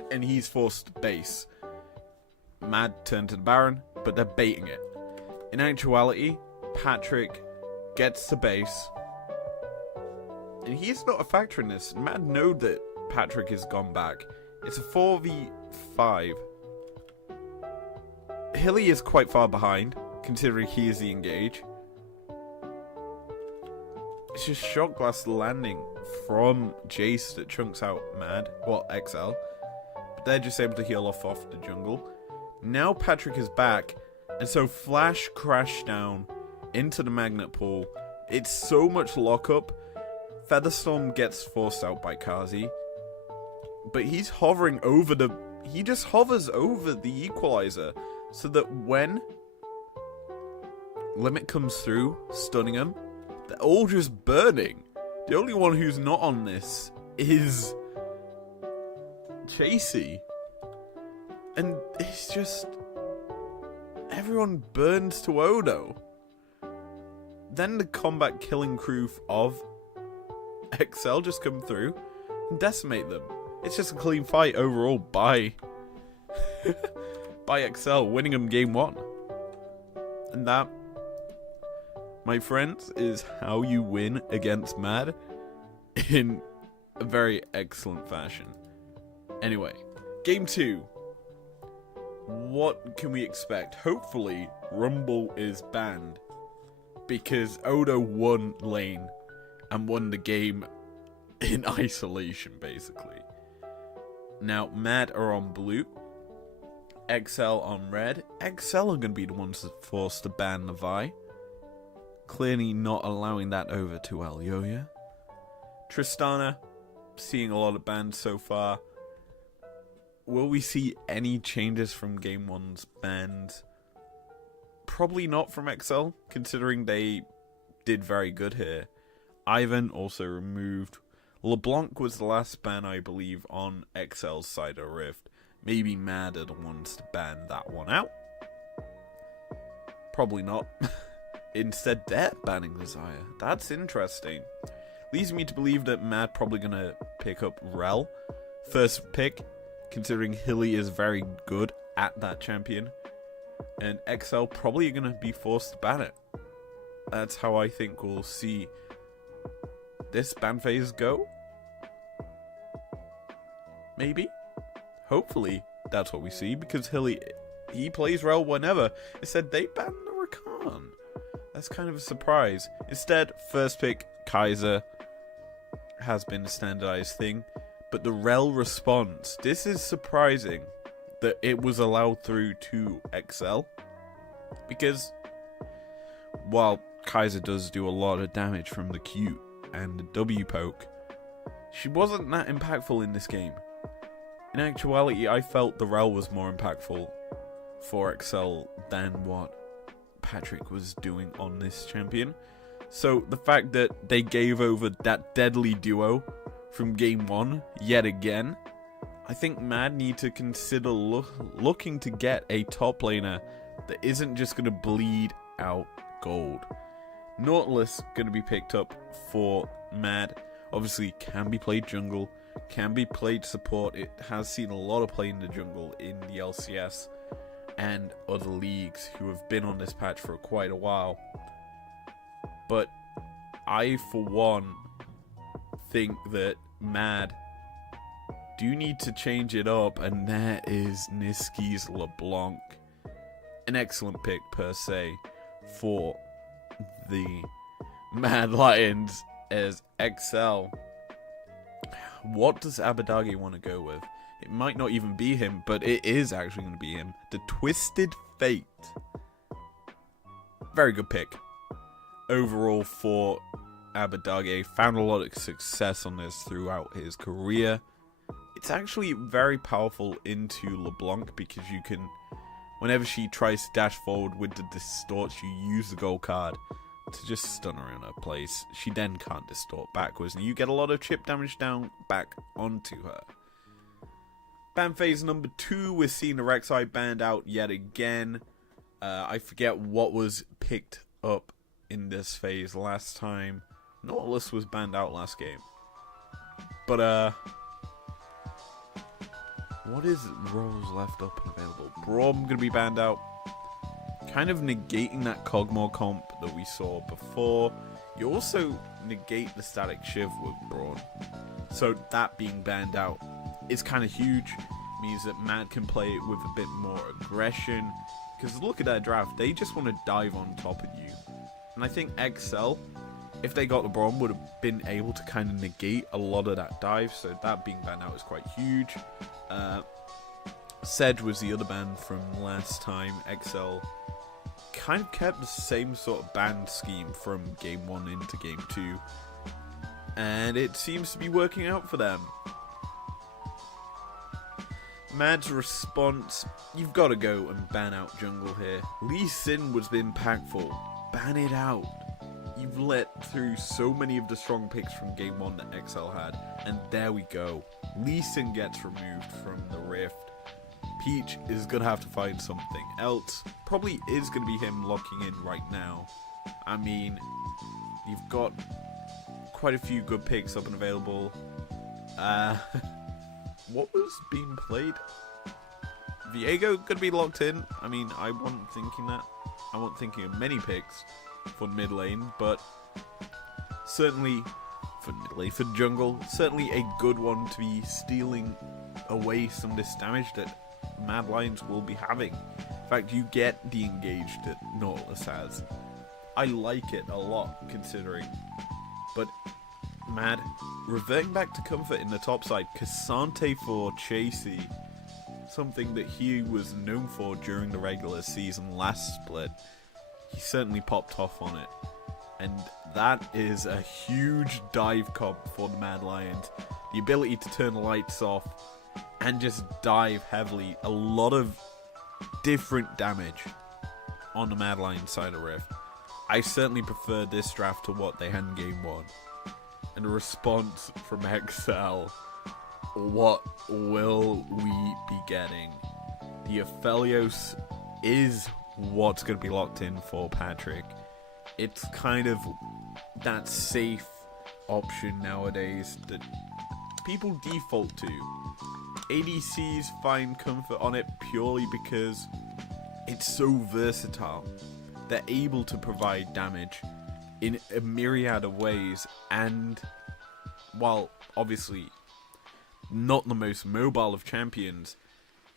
And he's forced to base. Mad turn to the Baron, but they're baiting it. In actuality, Patrick gets to base. And he's not a factor in this. Mad know that Patrick has gone back. It's a 4v5. Hilly is quite far behind, considering he is the engage. It's just shot glass landing from Jace that chunks out Mad, well, XL. But they're just able to heal off the jungle. Now Patrick is back, and so Flash crashed down into the magnet pool. It's so much lockup. Featherstorm gets forced out by Kazi. But he's hovering over he just hovers over the equalizer, so that when Limit comes through, stunning him, they're all just burning. The only one who's not on this is Chasey. And it's just, everyone burns to Odo. Then the combat killing crew of XL just come through and decimate them. It's just a clean fight overall by by XL, winning them game 1. And that, my friends, is how you win against Mad in a very excellent fashion. Anyway, game 2. What can we expect? Hopefully, Rumble is banned, because Odo won lane and won the game in isolation, basically. Now, Mad are on blue, XL on red. XL are going to be the ones that forced to ban the Vi. Clearly not allowing that over to Alyoya. Tristana, seeing a lot of bans so far. Will we see any changes from Game 1's bans? Probably not from XL, considering they did very good here. Ivan also removed. LeBlanc was the last ban, I believe, on XL's side of Rift. Maybe Mad are the ones to ban that one out. Probably not. Instead, they're banning the Xayah. That's interesting. Leads me to believe that Mad probably going to pick up Rel. First pick, considering Hilly is very good at that champion. And XL probably going to be forced to ban it. That's how I think we'll see this ban phase go. Maybe. Hopefully, that's what we see, because Hilly, he plays Rel whenever. Instead, they banned the Rakan. That's kind of a surprise. Instead, first pick, Kaiser, has been a standardized thing. But the Rel response, this is surprising that it was allowed through to XL. Because while Kaiser does do a lot of damage from the Q and the W poke, she wasn't that impactful in this game. In actuality, I felt the Rel was more impactful for XL than what Patrick was doing on this champion. So the fact that they gave over that deadly duo from game 1 yet again, I think Mad need to consider looking to get a top laner that isn't just going to bleed out gold. Nautilus going to be picked up for Mad. Obviously can be played jungle, can be played support. It has seen a lot of play in the jungle in the LCS and other leagues who have been on this patch for quite a while. But I, for one, think that Mad do need to change it up, and there is Niski's LeBlanc. An excellent pick, per se, for the Mad Lions as XL. What does Abadagi want to go with? It might not even be him, but it is actually going to be him. The Twisted Fate. Very good pick. Overall for Abadagi. Found a lot of success on this throughout his career. It's actually very powerful into LeBlanc because you can, whenever she tries to dash forward with the distort, you use the gold card to just stun her in her place. She then can't distort backwards, and you get a lot of chip damage down back onto her. Ban phase number 2, we're seeing the Rek'Sai banned out yet again. I forget what was picked up in this phase last time. Nautilus was banned out last game. But, what is roles left up and available? Braum going to be banned out. Kind of negating that Cogmore comp that we saw before. You also negate the static shiv with Braun. So that being banned out is kind of huge. Means that Mad can play it with a bit more aggression. Because look at their draft. They just want to dive on top of you. And I think XL, if they got the Braum, would have been able to kind of negate a lot of that dive. So that being banned out is quite huge. Sedge was the other ban from last time. XL kind of kept the same sort of ban scheme from game 1 into game 2. And it seems to be working out for them. Mad's response, you've got to go and ban out jungle here. Lee Sin was impactful. Ban it out. You've let through so many of the strong picks from game 1 that XL had. And there we go. Lee Sin gets removed from the Rift. Peach is going to have to find something else. Probably is going to be him locking in right now. I mean, you've got quite a few good picks up and available. What was being played? Viego going to be locked in. I mean, I wasn't thinking that. I wasn't thinking of many picks for mid lane, but certainly for mid lane, for jungle, certainly a good one to be stealing away some of this damage that Mad Lions will be having. In fact, you get the engage that Nautilus has. I like it a lot, considering. But Mad, reverting back to comfort in the top side, Cassante for Chasey, something that he was known for during the regular season last split. He certainly popped off on it. And that is a huge dive comp for the Mad Lions. The ability to turn the lights off and just dive heavily. A lot of different damage on the Mad Lions side of Rift. I certainly prefer this draft to what they had in game 1. And a response from XL. What will we be getting? The Aphelios is what's going to be locked in for Patrick. It's kind of that safe option nowadays that people default to. ADCs find comfort on it purely because it's so versatile. They're able to provide damage in a myriad of ways, and while obviously not the most mobile of champions,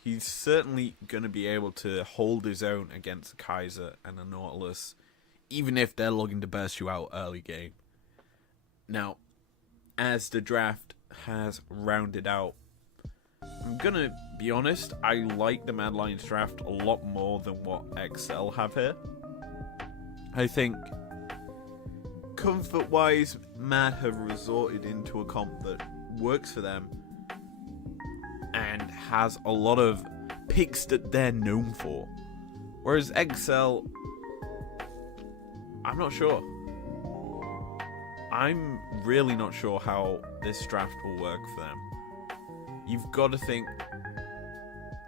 he's certainly going to be able to hold his own against a Kaiser and a Nautilus, even if they're looking to burst you out early game. Now, as the draft has rounded out, I'm going to be honest, I like the Mad Lions draft a lot more than what XL have here. I think comfort-wise, Mad have resorted into a comp that works for them and has a lot of picks that they're known for. Whereas XL, I'm not sure. I'm really not sure how this draft will work for them. You've got to think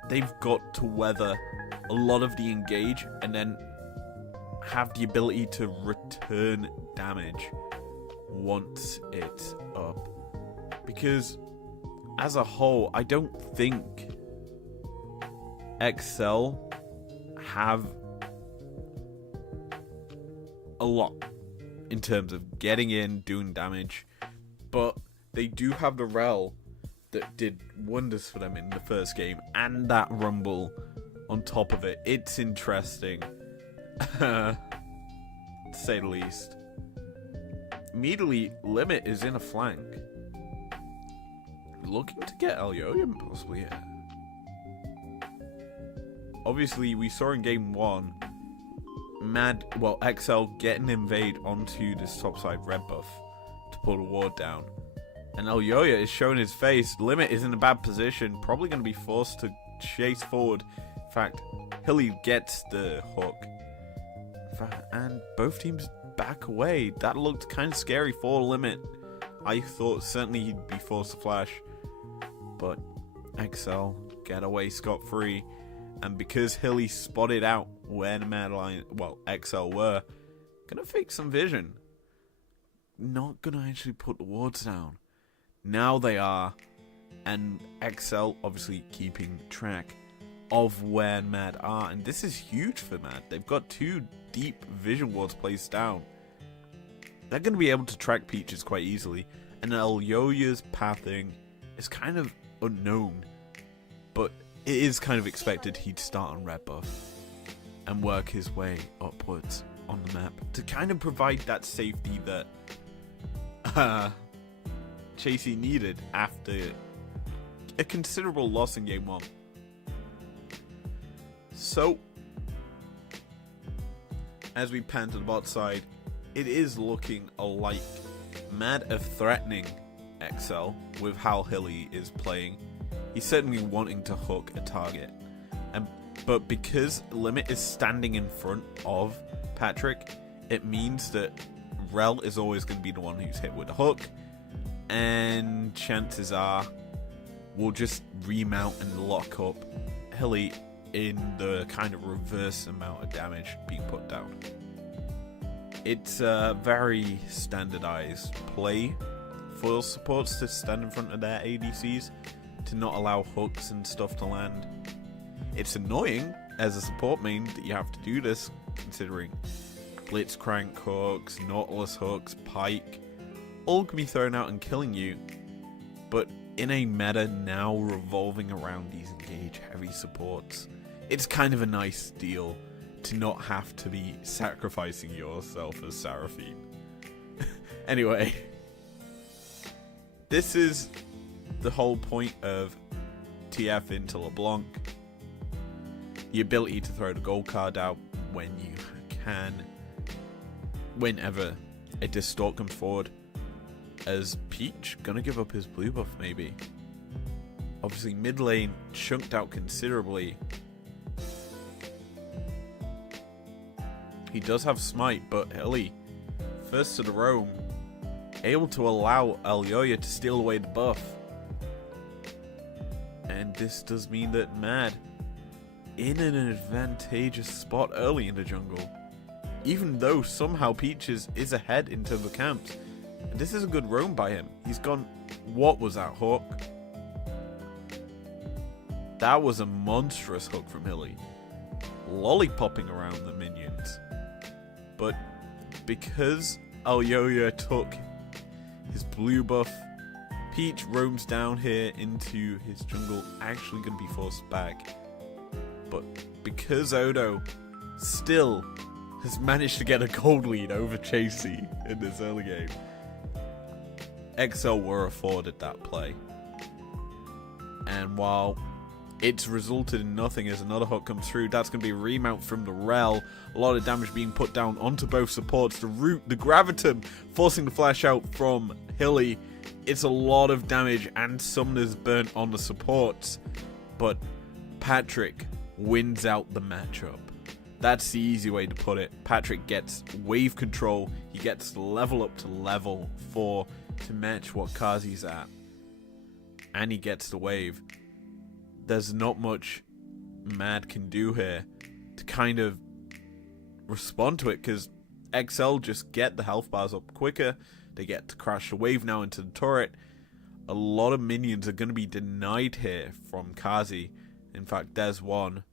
they've got to weather a lot of the engage and then have the ability to return damage once it's up. Because as a whole, I don't think XL have a lot in terms of getting in, doing damage, but they do have the rel that did wonders for them in the first game, and that rumble on top of it. It's interesting, to say the least. Immediately, Limit is in a flank, looking to get Elyoya possibly here. Obviously, we saw in game 1, XL get an invade onto this topside red buff to pull the ward down. And Elyoya is showing his face. Limit is in a bad position, probably going to be forced to chase forward. In fact, Hilly gets the hook. And both teams back away. That looked kind of scary for Limit. I thought certainly he'd be forced to flash. But XL get away scot-free. And because Hilly spotted out where the Madlions, XL were, gonna fake some vision. Not gonna actually put the wards down. Now they are. And XL obviously keeping track of where Mad are. And this is huge for Mad. They've got 2 deep vision wards placed down. They're going to be able to track Peaches quite easily. And Elyoya's pathing is kind of unknown. But it is kind of expected he'd start on red buff and work his way upwards on the map to kind of provide that safety that Chasey needed after a considerable loss in game 1. So, as we pan to the bot side, it is looking like Mad of threatening XL with how Hilly is playing. He's certainly wanting to hook a target. But because Limit is standing in front of Patrick, it means that Rel is always going to be the one who's hit with the hook. And chances are we'll just remount and lock up Hilly in the kind of reverse amount of damage being put down. It's a very standardized play for supports to stand in front of their ADCs to not allow hooks and stuff to land. It's annoying as a support main that you have to do this, considering Blitzcrank hooks, Nautilus hooks, Pike, all can be thrown out and killing you. But in a meta now revolving around these engage heavy supports, it's kind of a nice deal to not have to be sacrificing yourself as Seraphine. Anyway, this is the whole point of TF into LeBlanc. The ability to throw the gold card out when you can, whenever a Distort comes forward. As Peach gonna give up his blue buff maybe. Obviously mid lane chunked out considerably. He does have smite, but Hilly, first to the roam, able to allow Elyoya to steal away the buff. And this does mean that Mad in an advantageous spot early in the jungle, even though somehow Peaches is ahead into the camps. And this is a good roam by him. He's gone, what was that hook? That was a monstrous hook from Hilly, lollipopping around the minions. But because Elyoya took his blue buff, Peach roams down here into his jungle, actually going to be forced back. But because Odo still has managed to get a gold lead over Chasey in this early game, XL were afforded that play. And while it's resulted in nothing as another hook comes through, that's going to be a remount from the Rel. A lot of damage being put down onto both supports. The root, the Graviton forcing the flash out from Hilly. It's a lot of damage and Summoner's burnt on the supports. But Patrick wins out the matchup. That's the easy way to put it. Patrick gets wave control. He gets level up to level 4 to match what Kazi's at. And he gets the wave. There's not much Mad can do here to kind of respond to it, because XL just get the health bars up quicker. They get to crash the wave now into the turret. A lot of minions are going to be denied here from Kazi. In fact, there's one.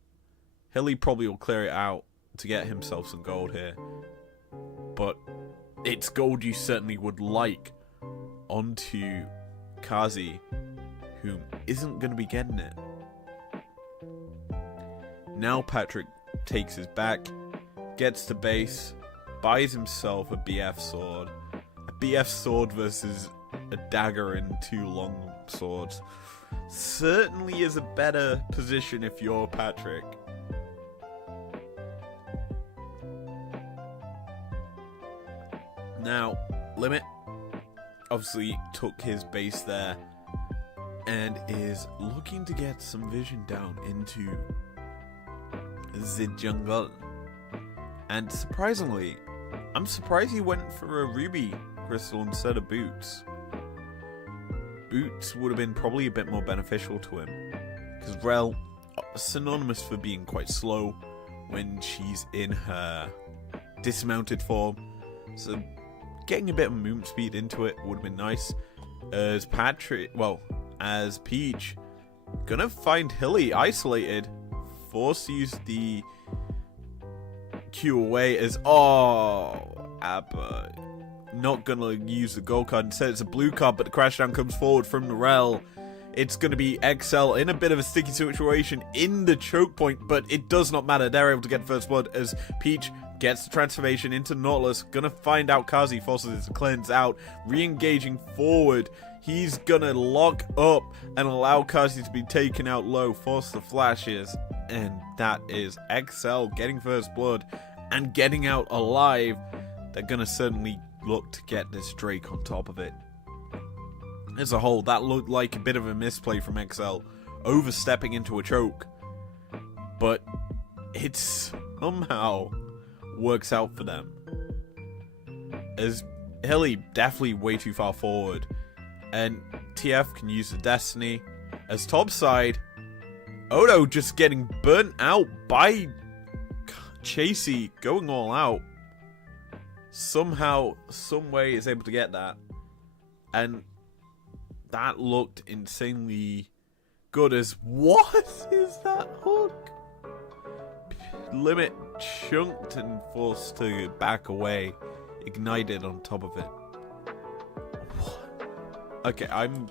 Hilly probably will clear it out to get himself some gold here. But it's gold you certainly would like onto Kazi, whom isn't going to be getting it. Now Patrick takes his back, gets to base, buys himself a BF sword. A BF sword versus a dagger and 2 long swords certainly is a better position if you're Patrick. Now, Limit obviously took his base there and is looking to get some vision down into the jungle. And surprisingly, I'm surprised he went for a ruby crystal instead of boots. Boots would have been probably a bit more beneficial to him, because Rel, synonymous for being quite slow when she's in her dismounted form, so getting a bit of movement speed into it would have been nice. As Peach, gonna find Hilly isolated, forced to use the Q away as Abba not gonna use the gold card, instead it's a blue card, but the crashdown comes forward from the Rel. It's gonna be XL in a bit of a sticky situation in the choke point, but it does not matter, they're able to get first blood as Peach gets the transformation into Nautilus, gonna find out Kazi, forces his cleanse out, re-engaging forward. He's gonna lock up and allow Kazi to be taken out low, force the flashes, and that is XL getting first blood and getting out alive. They're gonna certainly look to get this Drake on top of it. As a whole, that looked like a bit of a misplay from XL, overstepping into a choke, but it somehow works out for them, as Hilly definitely way too far forward, and TF can use the Destiny. As topside, Odo just getting burnt out by Chasey going all out. Somehow, someway is able to get that, and that looked insanely good. As what is that hook? Limit chunked and forced to back away, ignited on top of it. What? Okay, I'm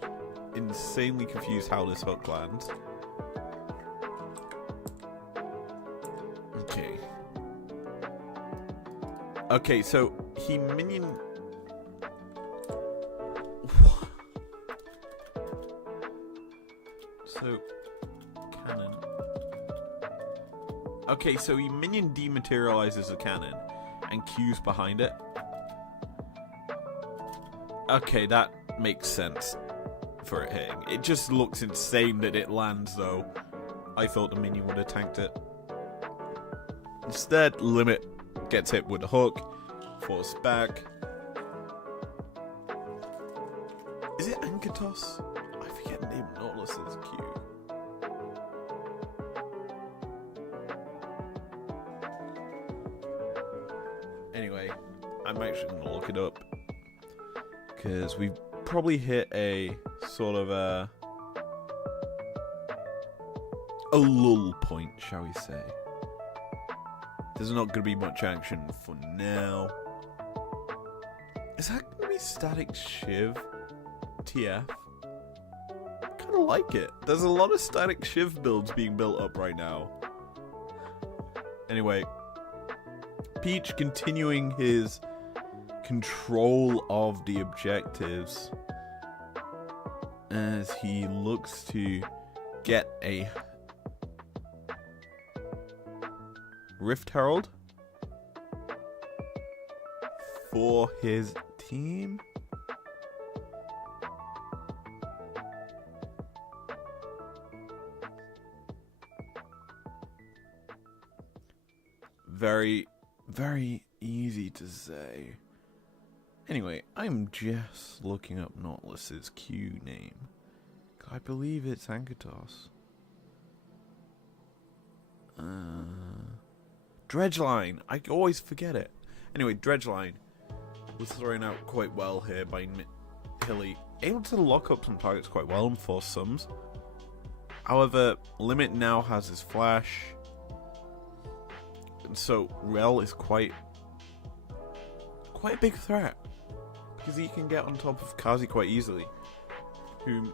insanely confused how this hook lands. Okay, so he minion. What? So cannon. Okay, so he minion dematerializes a cannon and Q's behind it. Okay, that makes sense for it hitting. It just looks insane that it lands, though. I thought the minion would have tanked it. Instead, Limit gets hit with a hook, forced back. Is it Ankatos? I forget the name. Nautilus's Q. Anyway, I'm actually going to look it up, because we've probably hit a sort of a lull point, shall we say. There's not going to be much action for now. Is that going to be Static Shiv TF? I kind of like it. There's a lot of Static Shiv builds being built up right now. Anyway, Peach continuing his control of the objectives as he looks to get a Rift Herald for his team. Very, very easy to say. Anyway, I'm just looking up Nautilus's Q name. I believe it's Ankatos. Dredgeline. I always forget it. Anyway, Dredgeline was thrown out quite well here by Hilly. Able to lock up some targets quite well and force sums. However, Limit now has his flash. And so Rel is quite a big threat, because he can get on top of Kazi quite easily, who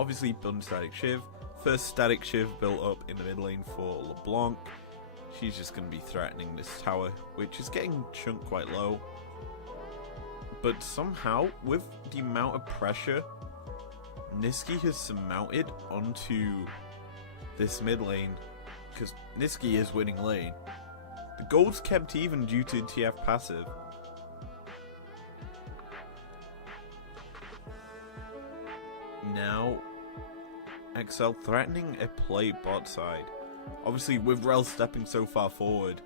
obviously building static shiv. First static shiv built up in the mid lane for LeBlanc. She's just going to be threatening this tower, which is getting chunked quite low. But somehow, with the amount of pressure Nisqy has surmounted onto this mid lane, because Nisqy is winning lane, the gold's kept even due to TF passive. Now, XL threatening a play bot side. Obviously, with Rel stepping so far forward,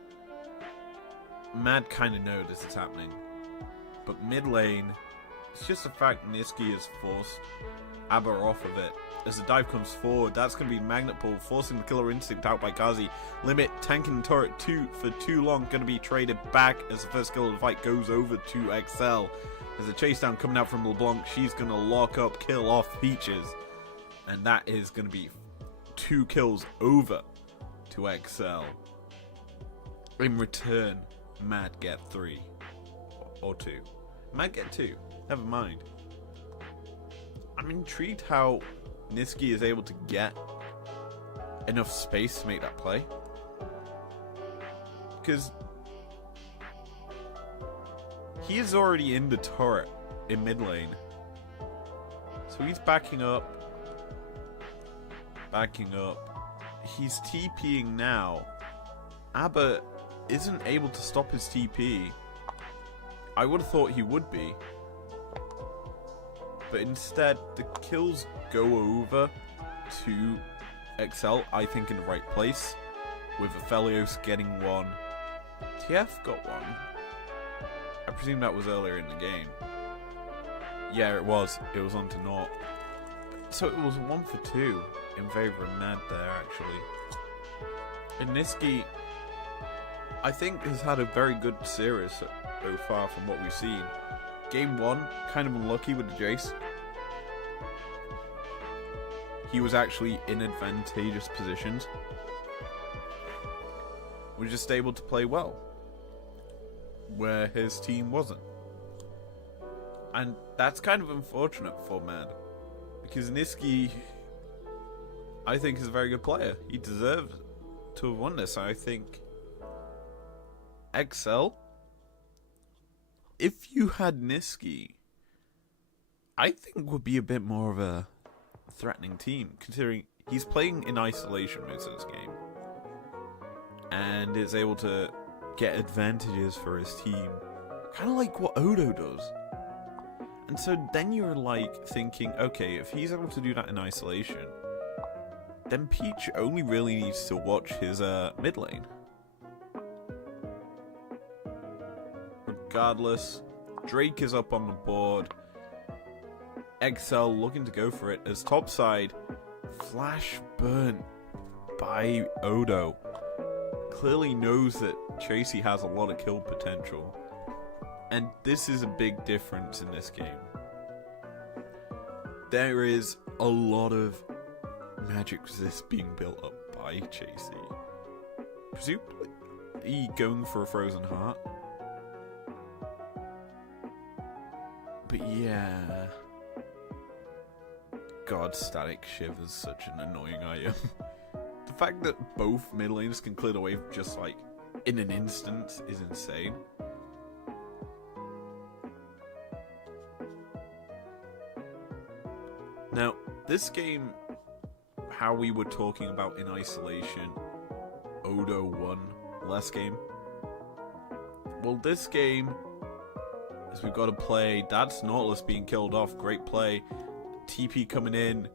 Mad kind of know this is happening. But mid lane, it's just the fact Nisqy has forced Aber off of it. As the dive comes forward, that's going to be Magnet Pull, forcing the Killer Instinct out by Kazi. Limit tanking turret for too long, going to be traded back as the first kill of the fight goes over to XL. There's a chase down coming out from LeBlanc. She's going to lock up, kill off Peaches. And that is going to be 2 kills over to XL. In return, Mad get 3. Or 2. Mad get 2. Never mind. I'm intrigued how Nisqy is able to get enough space to make that play. Because he is already in the turret in mid lane. So he's backing up. He's TPing now. Aber isn't able to stop his TP. I would have thought he would be. But instead, the kills go over to XL, I think in the right place. With Aphelios getting 1. TF got 1. I presume that was earlier in the game. Yeah, it was. It was on to naught. So it was 1 for 2 in favour of Mad there, actually. And Nisqy, I think, has had a very good series so far from what we've seen. Game 1, kind of unlucky with the Jace. He was actually in advantageous positions. Was just able to play well, where his team wasn't. And that's kind of unfortunate for Mad, because Nisqy, I think, is a very good player. He deserved to have won this. I think XL, if you had Nisqy, I think would be a bit more of a threatening team, considering he's playing in isolation most of this game and is able to get advantages for his team, kind of like what Odo does. And so then you're like thinking, okay, if he's able to do that in isolation, then Peach only really needs to watch his mid lane. Regardless, Drake is up on the board. XL looking to go for it as topside, flash burnt by Odo. Clearly knows that Chasey has a lot of kill potential. And this is a big difference in this game. There is a lot of magic resist being built up by Chasey. Presumably going for a frozen heart. But yeah. God, static shiv is such an annoying item. The fact that both mid laners can clear the wave just like in an instant is insane. Now, this game, how we were talking about in isolation, Odo won last game. Well, this game, as we've got to play, that's Nautilus being killed off, great play. TP coming in.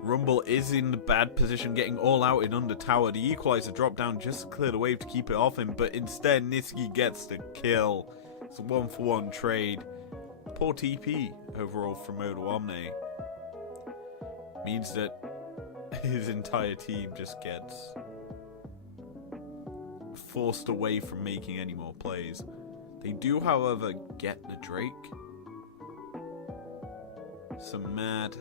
Rumble is in the bad position, getting all out in under tower. The equalizer drop down just to clear the wave to keep it off him, but instead Nisqy gets the kill. It's a 1-for-1 trade. Poor TP overall from Odo Omne. Means that his entire team just gets forced away from making any more plays. They do, however, get the Drake. So Mad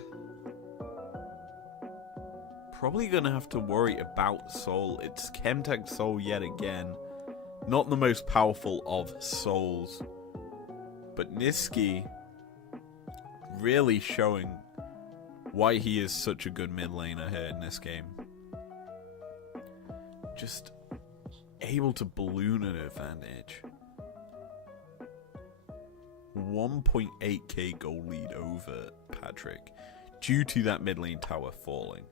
probably gonna have to worry about Soul. It's Chemtech Soul yet again. Not the most powerful of souls. But Nisqy really showing why he is such a good mid laner here in this game. Just able to balloon an advantage. 1.8k gold lead over Patrick due to that mid lane tower falling.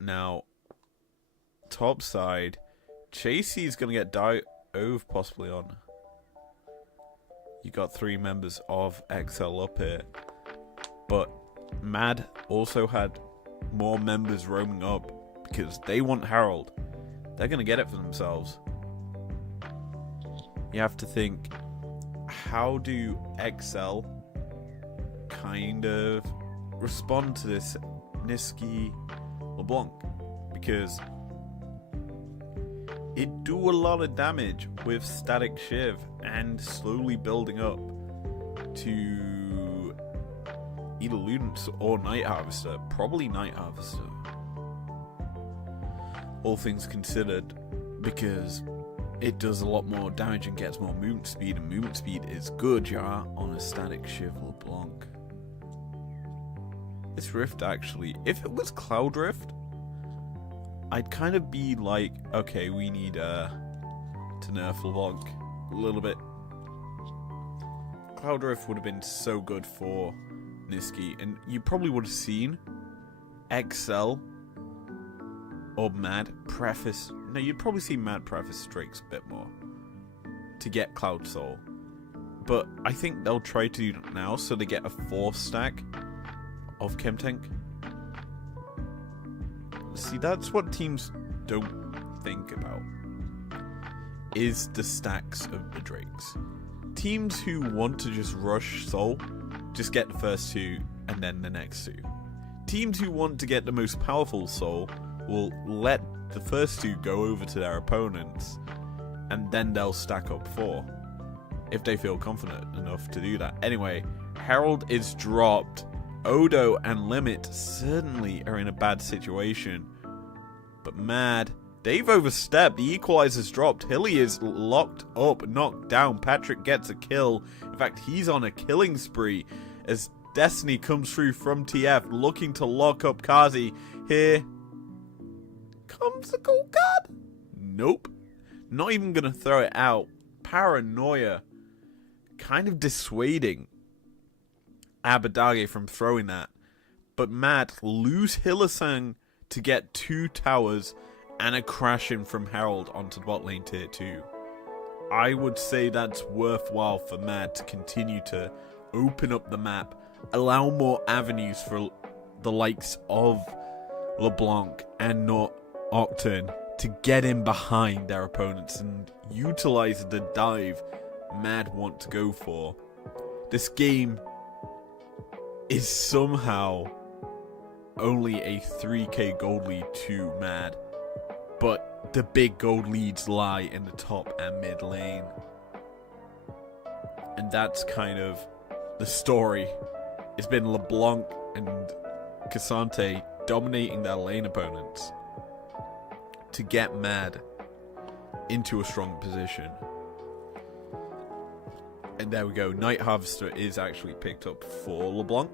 Now, top side, Chasey is going to get dove possibly on. You got 3 members of XL up here, but Mad also had more members roaming up because they want Herald. They're going to get it for themselves. You have to think, how do XL kind of respond to this Nisqy LeBlanc? Because it do a lot of damage with Static Shiv and slowly building up to either Ludens or Night Harvester. Probably Night Harvester. All things considered, because it does a lot more damage and gets more movement speed, and movement speed is good, yeah, on a Static Shiv LeBlanc. This Rift actually, if it was Cloud Rift, I'd kind of be like, okay, we need to nerf LeBlanc a little bit. Cloud Rift would have been so good for Nisqy, and you probably would have seen XL or Mad preface. No, you'd probably see Mad preface Drakes a bit more to get Cloud Soul. But I think they'll try to do that now so they get a 4 stack of Chemtank. See, that's what teams don't think about, is the stacks of the Drakes. Teams who want to just rush Soul, just get the first 2 and then the next 2. Teams who want to get the most powerful Soul will let the first 2 go over to their opponents, and then they'll stack up 4 if they feel confident enough to do that. Anyway, Herald is dropped. Odo and Limit certainly are in a bad situation, but Mad, they've overstepped. The equalizer's dropped. Hilly is locked up, knocked down. Patrick gets a kill. In fact, he's on a killing spree as Destiny comes through from TF, looking to lock up Kazi. Here comes the gold card. Nope. Not even going to throw it out. Paranoia kind of dissuading Abadage from throwing that. But Mad lose Hillisang to get 2 towers and a crashing from Herald onto bot lane tier 2. I would say that's worthwhile for Mad to continue to open up the map, allow more avenues for the likes of LeBlanc and not Octurne to get in behind their opponents and utilize the dive Mad want to go for. This game is somehow only a 3k gold lead to Mad, but the big gold leads lie in the top and mid lane. And that's kind of the story. It's been LeBlanc and Cassante dominating their lane opponents to get Mad into a strong position. And there we go. Night Harvester is actually picked up for LeBlanc.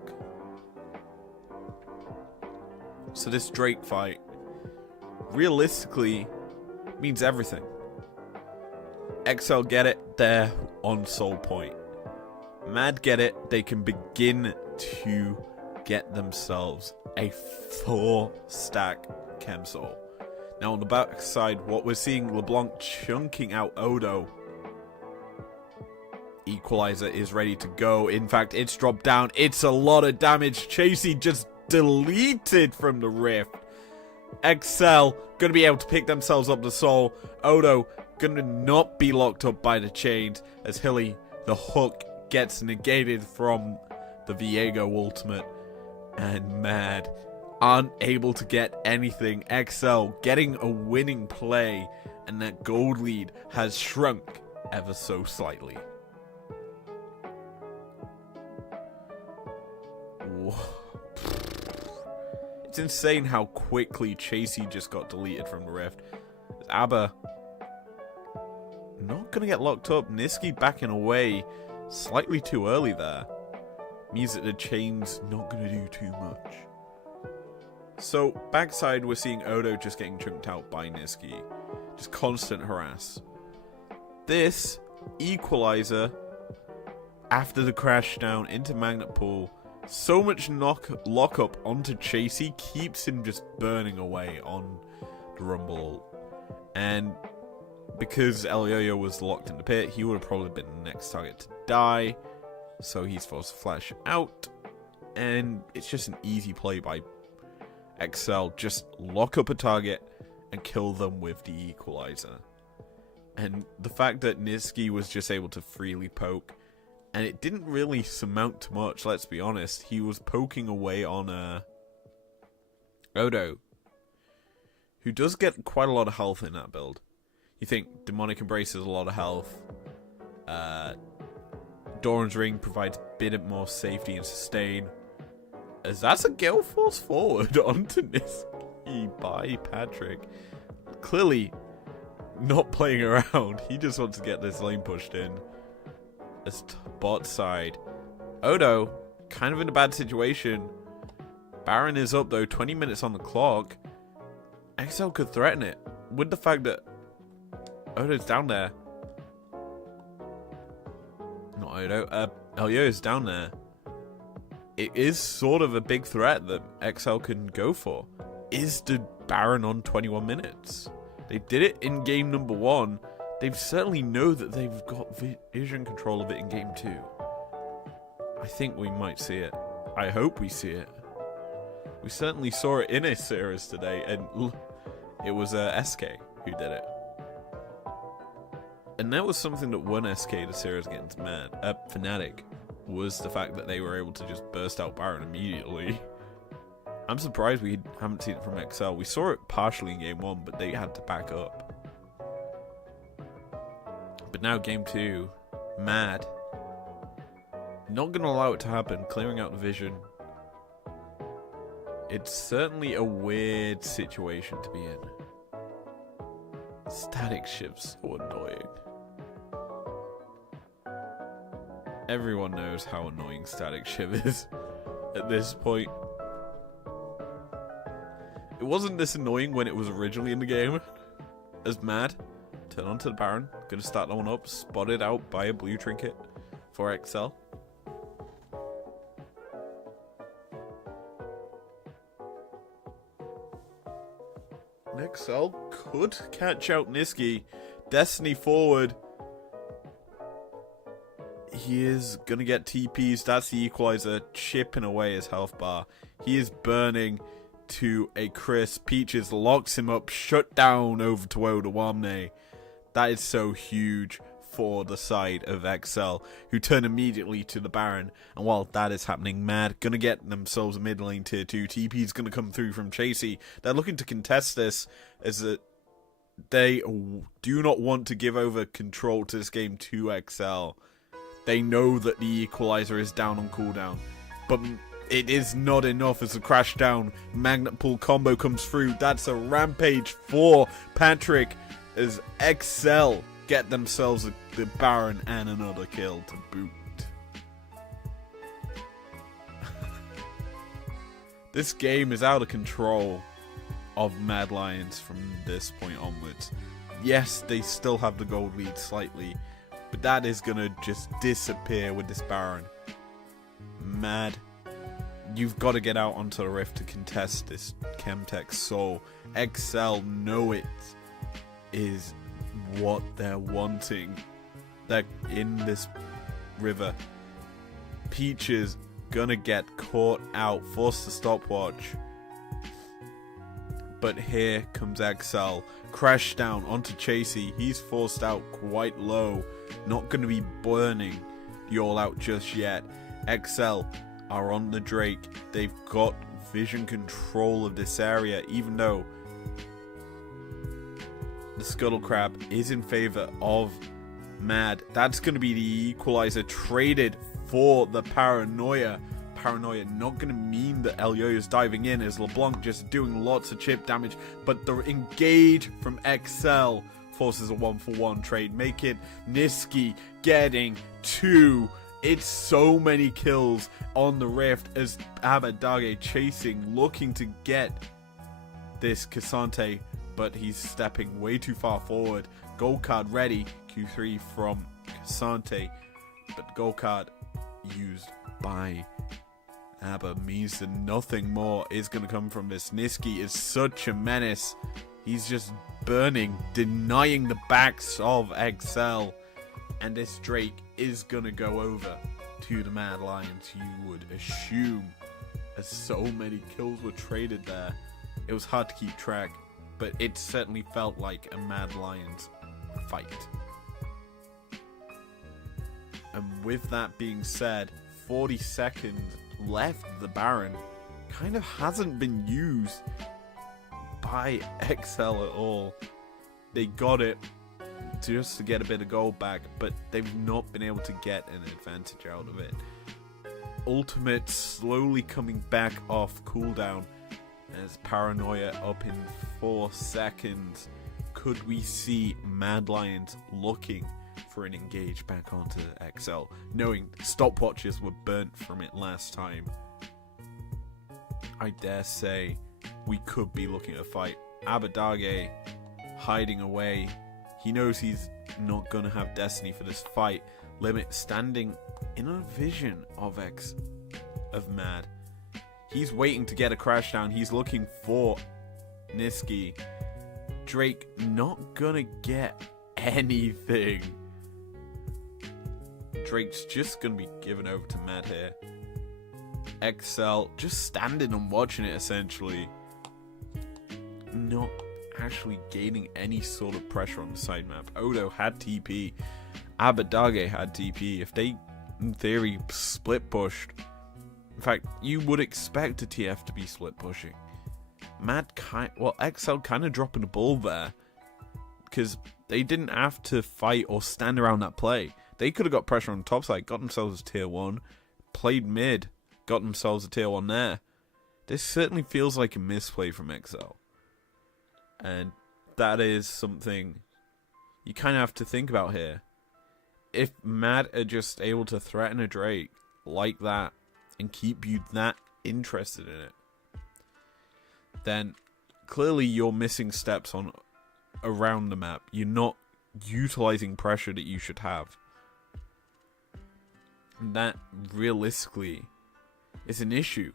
So this Drake fight realistically means everything. XL get it, they're on soul point. Mad get it, they can begin to get themselves a 4 stack Chem Soul. Now on the back side, what we're seeing, LeBlanc chunking out Odo. Equalizer is ready to go. In fact, it's dropped down. It's a lot of damage. Chasey just deleted from the rift. XL gonna be able to pick themselves up the soul. Odo gonna not be locked up by the chains as Hilly, the hook, gets negated from the Viego ultimate. And Mad aren't able to get anything. XL getting a winning play, and that gold lead has shrunk ever so slightly. It's insane how quickly Chasey just got deleted from the rift. Abba not gonna get locked up. Nisqy backing away slightly too early there. means that the chain's not going to do too much. So, backside, we're seeing Odo just getting chunked out by Niski. Just constant harass. This equalizer, after the crash down into Magnet Pool, so much lockup onto Chasey keeps him just burning away on the Rumble ult. And because El Yo-Yo was locked in the pit, he would have probably been the next target to die. So he's forced to flash out. And it's just an easy play by XL. Just lock up a target and kill them with the equalizer. And the fact that Niski was just able to freely poke, and it didn't really surmount to much, let's be honest. He was poking away on Odo, who does get quite a lot of health in that build. You think Demonic Embrace has a lot of health. Doran's Ring provides a bit more safety and sustain. As that's a Gale Force forward onto Niski by Patrick. Clearly not playing around. He just wants to get this lane pushed in. As bot side, Odo, kind of in a bad situation. Baron is up though, 20 minutes on the clock. XL could threaten it. With the fact that Odo's down there. Not Odo, Elio is down there. It is sort of a big threat that XL can go for. Is the Baron on 21 minutes? They did it in game number 1. They certainly know that they've got vision control of it in game 2. I think we might see it. I hope we see it. We certainly saw it in a series today, and it was SK who did it. And that was something that won SK the series against Fnatic, was the fact that they were able to just burst out Baron immediately. I'm surprised we haven't seen it from XL. We saw it partially in game 1, but they had to back up. But now game 2, Mad. Not going to allow it to happen, clearing out the vision. It's certainly a weird situation to be in. Static shifts so annoying. Everyone knows how annoying static shift is at this point. It wasn't this annoying when it was originally in the game. As Mad, turn onto the Baron, gonna start that one up, spotted out by a blue trinket for XL. XL could catch out Niski. Destiny forward. He is gonna get TPs. That's the equalizer, chipping away his health bar. He is burning to a crisp. Peaches locks him up, shut down over to Odawamne. That is so huge for the side of XL, who turn immediately to the Baron. And while that is happening, Mad gonna get themselves a mid lane tier 2. TP's gonna come through from Chasey. They're looking to contest this, as that they do not want to give over control to this game to XL. They know that the equalizer is down on cooldown, but it is not enough as the crash down Magnet Pool combo comes through. That's a rampage for Patrick as XL get themselves the Baron and another kill to boot. This game is out of control of Madlions from this point onwards. Yes, they still have the gold lead slightly, but that is gonna just disappear with this Baron. Mad, you've got to get out onto the rift to contest this Chemtech Soul. XL know it is what they're wanting. They're in this river. Peaches gonna get caught out, forced to stopwatch. But here comes XL. Crash down onto Chasey. He's forced out quite low. Not gonna be burning the all out just yet. XL are on the Drake. They've got vision control of this area, even though the Scuttle Crab is in favor of Mad. That's going to be the equalizer traded for the Paranoia. Paranoia not going to mean that Elio is diving in, as LeBlanc just doing lots of chip damage, but the engage from XL forces a 1-for-1 trade, make it Niski getting 2 It's so many kills on the Rift as Abadage chasing, looking to get this Cassante, but he's stepping way too far forward. Gold card ready, Q3 from Cassante, but gold card used by Abba means that nothing more is going to come from this. Niski is such a menace. He's just burning, denying the backs of XL, and this Drake is going to go over to the Mad Lions, you would assume, as so many kills were traded there. It was hard to keep track, but it certainly felt like a Mad Lions fight. And with that being said, 40 seconds left of the Baron kind of hasn't been used by XL at all. They got it just to get a bit of gold back, but they've not been able to get an advantage out of it. Ultimate slowly coming back off cooldown as Paranoia up in 4 seconds. Could we see Mad Lions looking for an engage back onto XL, knowing stopwatches were burnt from it last time? I dare say we could be looking at a fight. Abadage hiding away. He knows he's not going to have Destiny for this fight. Limit standing in a vision of Mad. He's waiting to get a crash down. He's looking for Niski. Drake not gonna get anything. Drake's just gonna be given over to Mad here. XL just standing and watching it essentially. Not actually gaining any sort of pressure on the side map. Odo had TP. Abadage had TP. If they, in theory, split pushed. In fact, you would expect a TF to be split pushing. XL kind of dropping the ball there. Because they didn't have to fight or stand around that play. They could have got pressure on the top side, got themselves a tier 1, played mid, got themselves a tier 1 there. This certainly feels like a misplay from XL. And that is something you kind of have to think about here. If Mad are just able to threaten a Drake like that and keep you that interested in it, then clearly you're missing steps on around the map. You're not utilizing pressure that you should have. And that realistically is an issue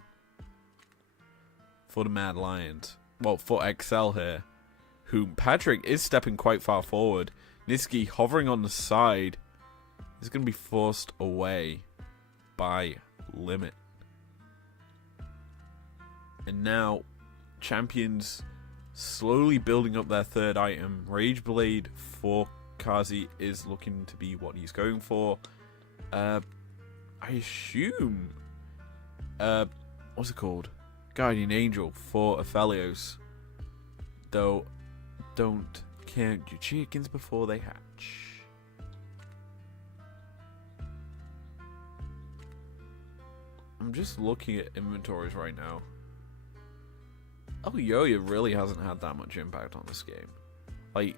for the Mad Lions. Well, for XL here, who Patrick is stepping quite far forward. Niski hovering on the side is going to be forced away by Limit. And now champions slowly building up their third item. Rage Blade for Kazi is looking to be what he's going for. I assume what's it called? Guardian Angel for Aphelios. Though don't count your chickens before they hatch. I'm just looking at inventories right now. Oh, Yoya really hasn't had that much impact on this game. Like,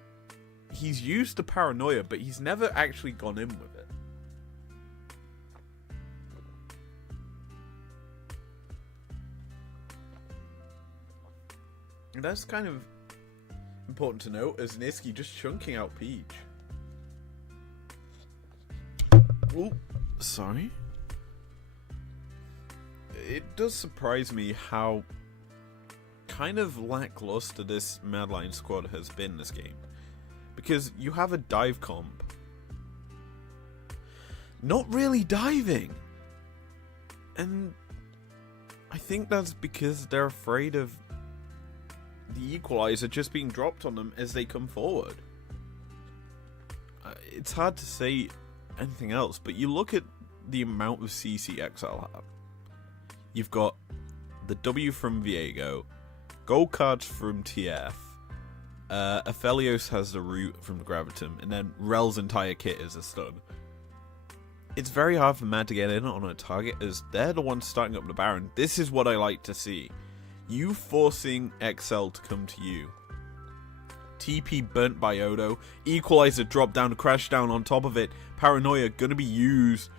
he's used the Paranoia, but he's never actually gone in with it. And that's kind of important to note, as Niski just chunking out Peach. Oh, sorry. It does surprise me how kind of lackluster this Mad Lions squad has been this game. Because you have a dive comp not really diving. And I think that's because they're afraid of the equalizer just being dropped on them as they come forward. It's hard to say anything else, but you look at the amount of CC XL have. You've got the W from Viego, gold cards from TF, Aphelios has the root from Gravitum, and then Rel's entire kit is a stun. It's very hard for Mad to get in on a target as they're the ones starting up the Baron. This is what I like to see. You forcing XL to come to you. TP burnt by Odo. Equalizer drop down, crash down on top of it. Paranoia gonna be used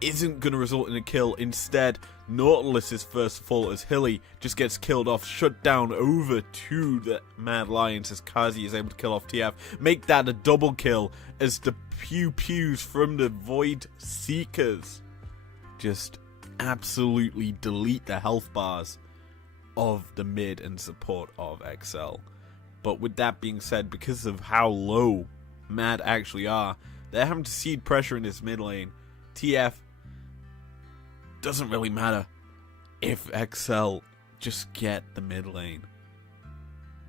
isn't going to result in a kill. Instead, Nautilus's first fall as Hilly just gets killed off, shut down over to the Madlions as Kazi is able to kill off TF. Make that a double kill as the pew-pews from the Void Seekers just absolutely delete the health bars of the mid and support of XL. But with that being said, because of how low Mad actually are, they're having to cede pressure in this mid lane. TF doesn't really matter if XL just get the mid lane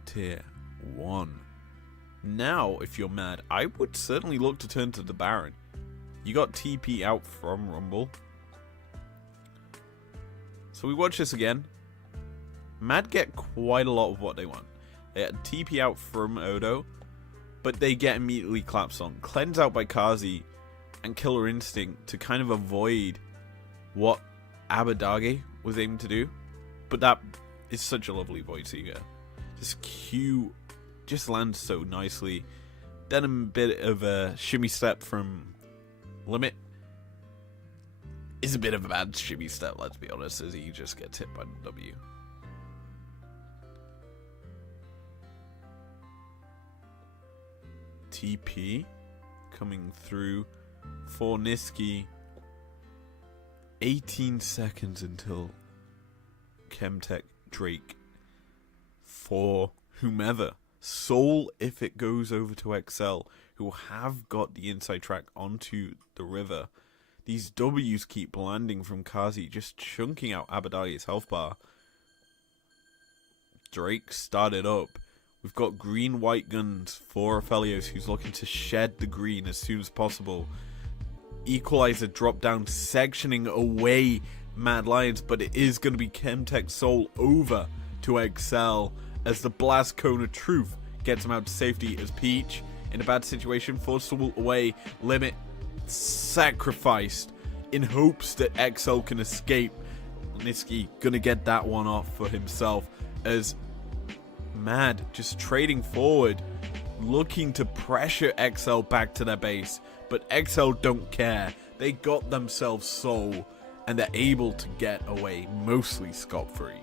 tier 1. Now, if you're Mad, I would certainly look to turn to the Baron. You got TP out from Rumble. So we watch this again. Mad get quite a lot of what they want. They get TP out from Odo, but they get immediately collapsed on. Cleanse out by Kazi and Killer Instinct to kind of avoid what Abadage was aiming to do. But that is such a lovely Void Seeker. This Q just lands so nicely. Then a bit of a shimmy step from Limit. Is a bit of a bad shimmy step, let's be honest, as he just gets hit by the W. TP coming through for Niski. 18 seconds until Chemtech Drake for whomever. Soul, if it goes over to XL, who have got the inside track onto the river. These W's keep landing from Kazi, just chunking out Abadage's health bar. Drake started up. We've got green-white guns for Aphelios, who's looking to shed the green as soon as possible. Equalizer drop down, sectioning away Madlions, but it is going to be Chemtech Soul over to XL as the Blast Cone of Truth gets him out to safety as Peach, in a bad situation, forced to ult away. Limit sacrificed in hopes that XL can escape. Niski gonna get that one off for himself as Mad just trading forward, looking to pressure XL back to their base, but XL don't care. They got themselves Soul and they're able to get away mostly scot-free.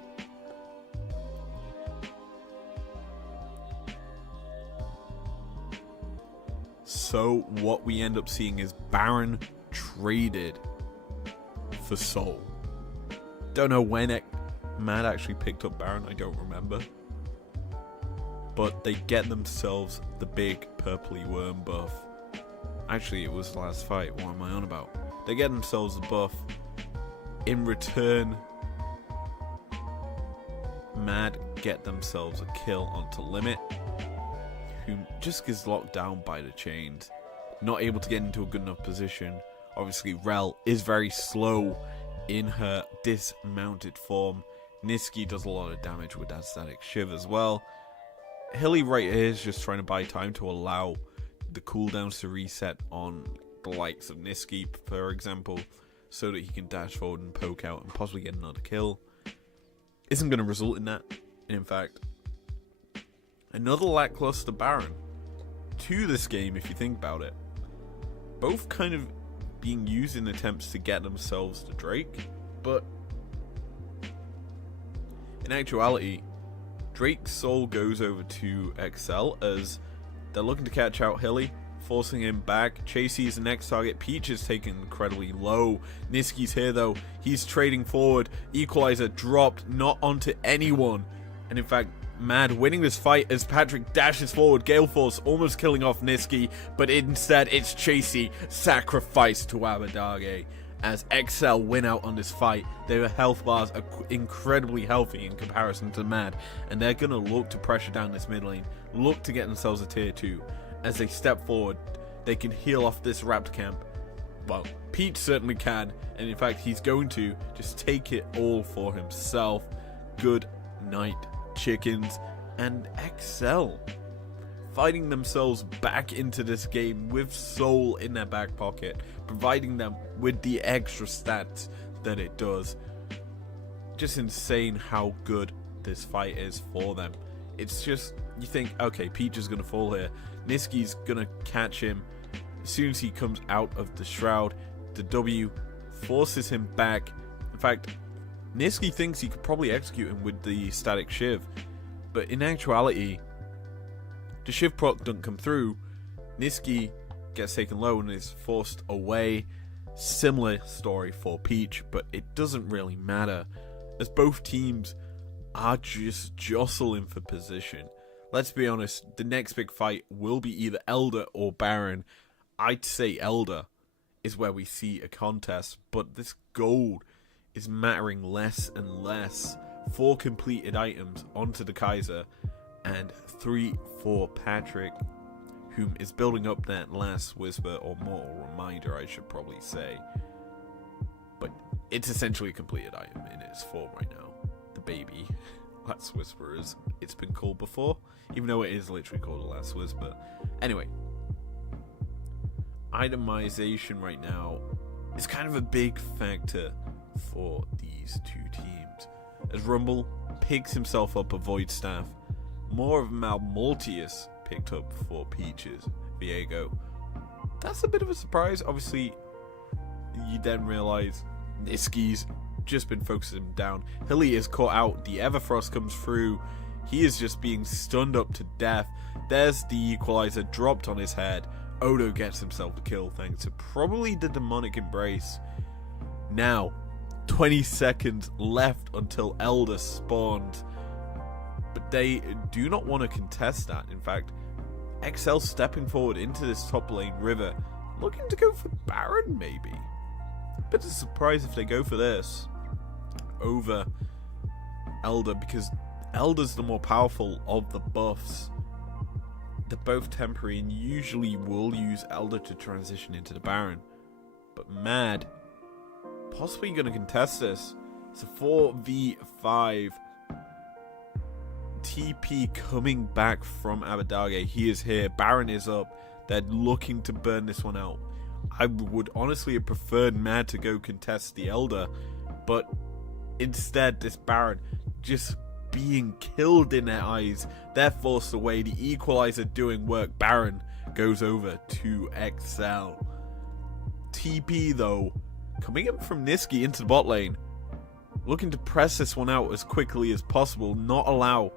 So what we end up seeing is Baron traded for Soul. Don't know when Mad actually picked up Baron, I don't remember. But they get themselves the big purpley worm buff. Actually, it was the last fight, what am I on about? They get themselves the buff. In return, Mad get themselves a kill onto Limit, who just gets locked down by the chains. Not able to get into a good enough position. Obviously, Rel is very slow in her dismounted form. Niski does a lot of damage with that static shiv as well. Hilly right here is just trying to buy time to allow the cooldowns to reset on the likes of Niski, for example, so that he can dash forward and poke out and possibly get another kill. Isn't going to result in that. And in fact, another lackluster Baron to this game, if you think about it. Both kind of being used in attempts to get themselves to Drake, but in actuality, Drake's Soul goes over to XL as they're looking to catch out Hilly, forcing him back. Chasey's the next target. Peach is taken incredibly low. Niski's here though. He's trading forward. Equalizer dropped, not onto anyone. And in fact, Mad winning this fight as Patrick dashes forward. Gale Force almost killing off Niski, but instead it's Chasey sacrificed to Abadage. As XL win out on this fight, their health bars are incredibly healthy in comparison to Mad, and they're going to look to pressure down this mid lane, look to get themselves a tier 2. As they step forward, they can heal off this Raptor camp. Well, Peach certainly can, and in fact he's going to just take it all for himself. Good night, chickens. And XL fighting themselves back into this game with Soul in their back pocket, providing them with the extra stats that it does. Just insane how good this fight is for them. It's just, you think, okay, Peach is going to fall here. Niski's going to catch him. As soon as he comes out of the shroud, the W forces him back. In fact, Nisqy thinks he could probably execute him with the static Shiv, but in actuality, the Shiv proc doesn't come through. Nisqy gets taken low and is forced away. Similar story for Peach, but it doesn't really matter, as both teams are just jostling for position. Let's be honest, the next big fight will be either Elder or Baron. I'd say Elder is where we see a contest, but this gold is mattering less and less. 4 completed items onto the Kaiser, and 3 for Patrick, whom is building up that last Whisper, or Mortal Reminder I should probably say. But it's essentially a completed item in its form right now. The baby Last Whisper, as it's been called before, even though it is literally called a Last Whisper. Anyway, itemization right now is kind of a big factor for these two teams, as Rumble picks himself up a Void Staff, more of Malmultius picked up for Peaches, Viego. That's a bit of a surprise. Obviously, you then realize Nisqy's just been focusing him down. Hilly is caught out. The Everfrost comes through. He is just being stunned up to death. There's the Equalizer dropped on his head. Odo gets himself the kill thanks to probably the Demonic Embrace. Now, 20 seconds left until Elder spawns, but they do not want to contest that. In fact, XL stepping forward into this top lane river, looking to go for Baron maybe. Bit of a surprise if they go for this over Elder, because Elder's the more powerful of the buffs. They're both temporary and usually will use Elder to transition into the Baron. But Mad possibly going to contest this. It's a 4v5. TP coming back from Abadage. He is here. Baron is up. They're looking to burn this one out. I would honestly have preferred Mad to go contest the Elder, but instead this Baron just being killed in their eyes. They're forced away. The Equalizer doing work. Baron goes over to XL. TP though, coming up from Nisqy into the bot lane, looking to press this one out as quickly as possible, not allow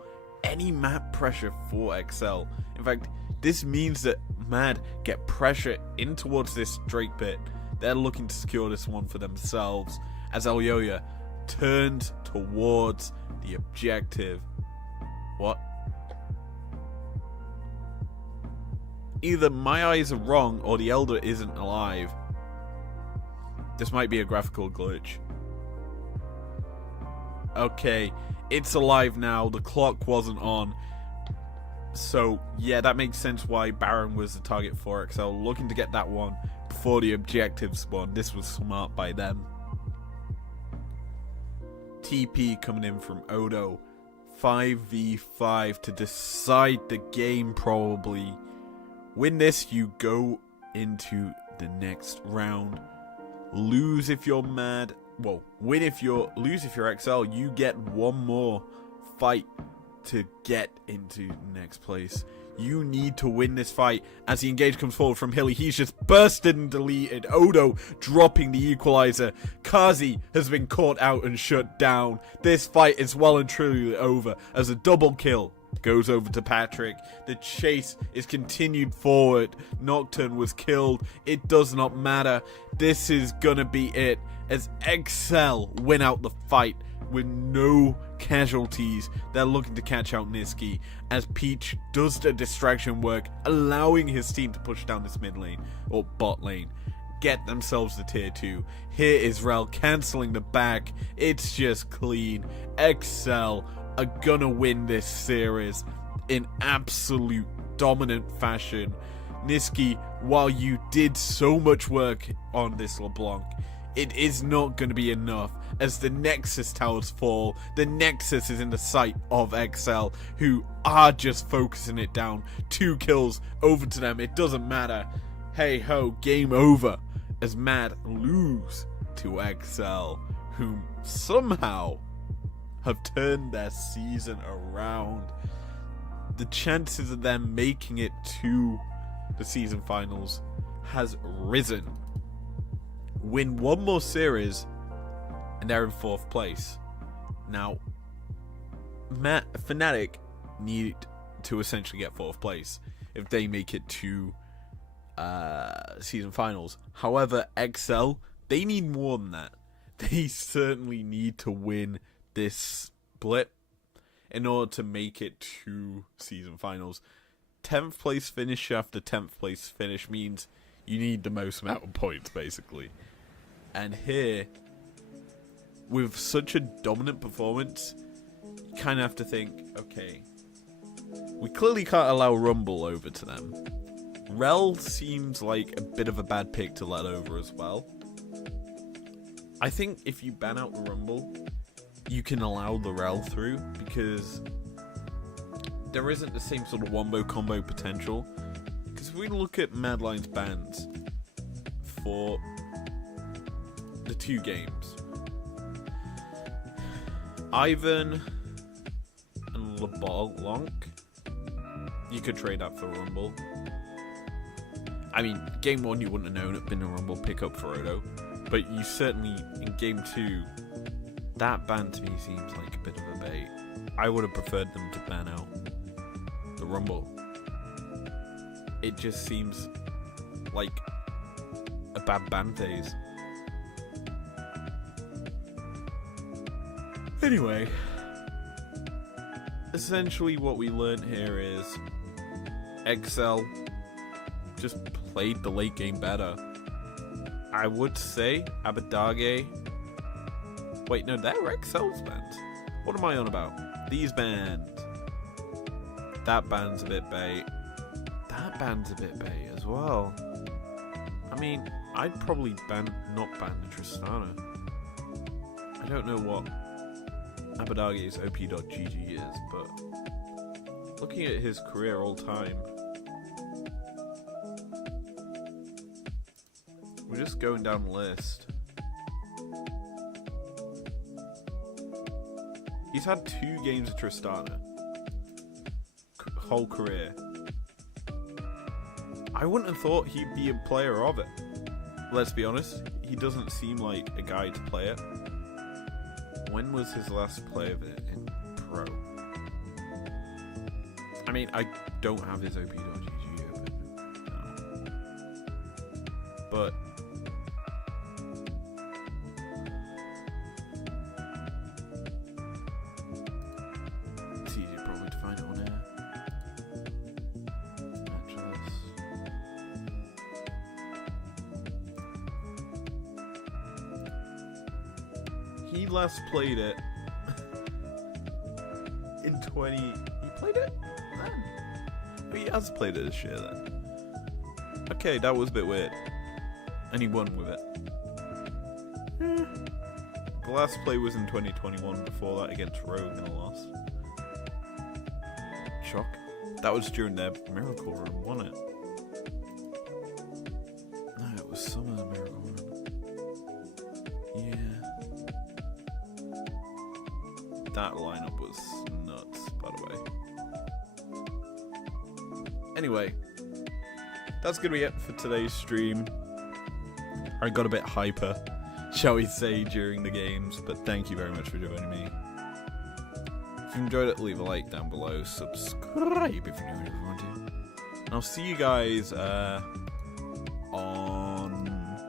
any map pressure for XL. In fact, this means that Mad get pressure in towards this Drake pit. They're looking to secure this one for themselves as Elyoya turns towards the objective. What? Either my eyes are wrong or the Elder isn't alive. This might be a graphical glitch. Okay, it's alive now. The clock wasn't on. So, yeah, that makes sense why Baron was the target for XL. Looking to get that one before the objective spawn. This was smart by them. TP coming in from Odo. 5v5 to decide the game probably. Win this, you go into the next round. Lose if you're Mad. Well, lose if you're XL. You get one more fight to get into next place. You need to win this fight. As the engage comes forward from Hilly, he's just bursted and deleted. Odo dropping the Equalizer. Kazi has been caught out and shut down. This fight is well and truly over as a double kill goes over to Patrick. The chase is continued forward. Nocturne was killed. It does not matter. This is gonna be it as XL win out the fight with no casualties. They're looking to catch out Nisqy as Peach does the distraction work, allowing his team to push down this mid lane or bot lane, get themselves the tier 2. Here is Rel cancelling the back. It's just clean. XL are gonna win this series in absolute dominant fashion. Nisqy, while you did so much work on this LeBlanc, it is not going to be enough as the Nexus towers fall. The Nexus is in the sight of XL, who are just focusing it down. 2 kills over to them. It doesn't matter. Hey ho, game over as Mad lose to XL, whom somehow have turned their season around. The chances of them making it to the season finals has risen win one more series, and they're in 4th place. Now, Fnatic need to essentially get 4th place if they make it to season finals. However, XL, they need more than that. They certainly need to win this split in order to make it to season finals. 10th place finish after 10th place finish means you need the most amount of points, basically. And here, with such a dominant performance, you kind of have to think, okay, we clearly can't allow Rumble over to them. Rel seems like a bit of a bad pick to let over as well. I think if you ban out the Rumble, you can allow the Rel through, because there isn't the same sort of wombo combo potential. Because if we look at Madlions bans for the 2 games, Ivan and LeBlanc, you could trade that for Rumble. I mean, game 1 you wouldn't have known it'd been a Rumble pickup for Odo, but you certainly, in game 2, that ban to me seems like a bit of a bait. I would have preferred them to ban out the Rumble. It just seems like a bad ban phase. Anyway, essentially what we learned here is XL just played the late game better. I would say Abadage. Wait, no, they're XL's bans. What am I on about? These bans. That band's a bit bait. That band's a bit bait as well. I mean, I'd probably not ban the Tristana. I don't know what Abadage's op.gg is, but looking at his career all time, we're just going down the list. He's had 2 games of Tristana. Whole career. I wouldn't have thought he'd be a player of it. Let's be honest, he doesn't seem like a guy to play it. When was his last play of it in Pro? I mean, I don't have his op.gg open. No. But it's easier probably to find it on here. He last played it in 20... He played it then? Oh, he has played it this year then. Okay, that was a bit weird. And he won with it. The last play was in 2021, before that against Rogue and a loss. Shock. That was during their Miracle Run, wasn't it? No, it was summer Miracle Run. Yeah. That lineup was nuts, by the way. Anyway, that's going to be it for today's stream. I got a bit hyper, shall we say, during the games, but thank you very much for joining me. If you enjoyed it, leave a like down below, subscribe if you're new, if you want to. And I'll see you guys on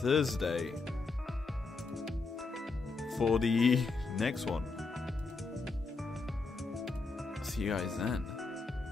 Thursday for the next one. See you guys then.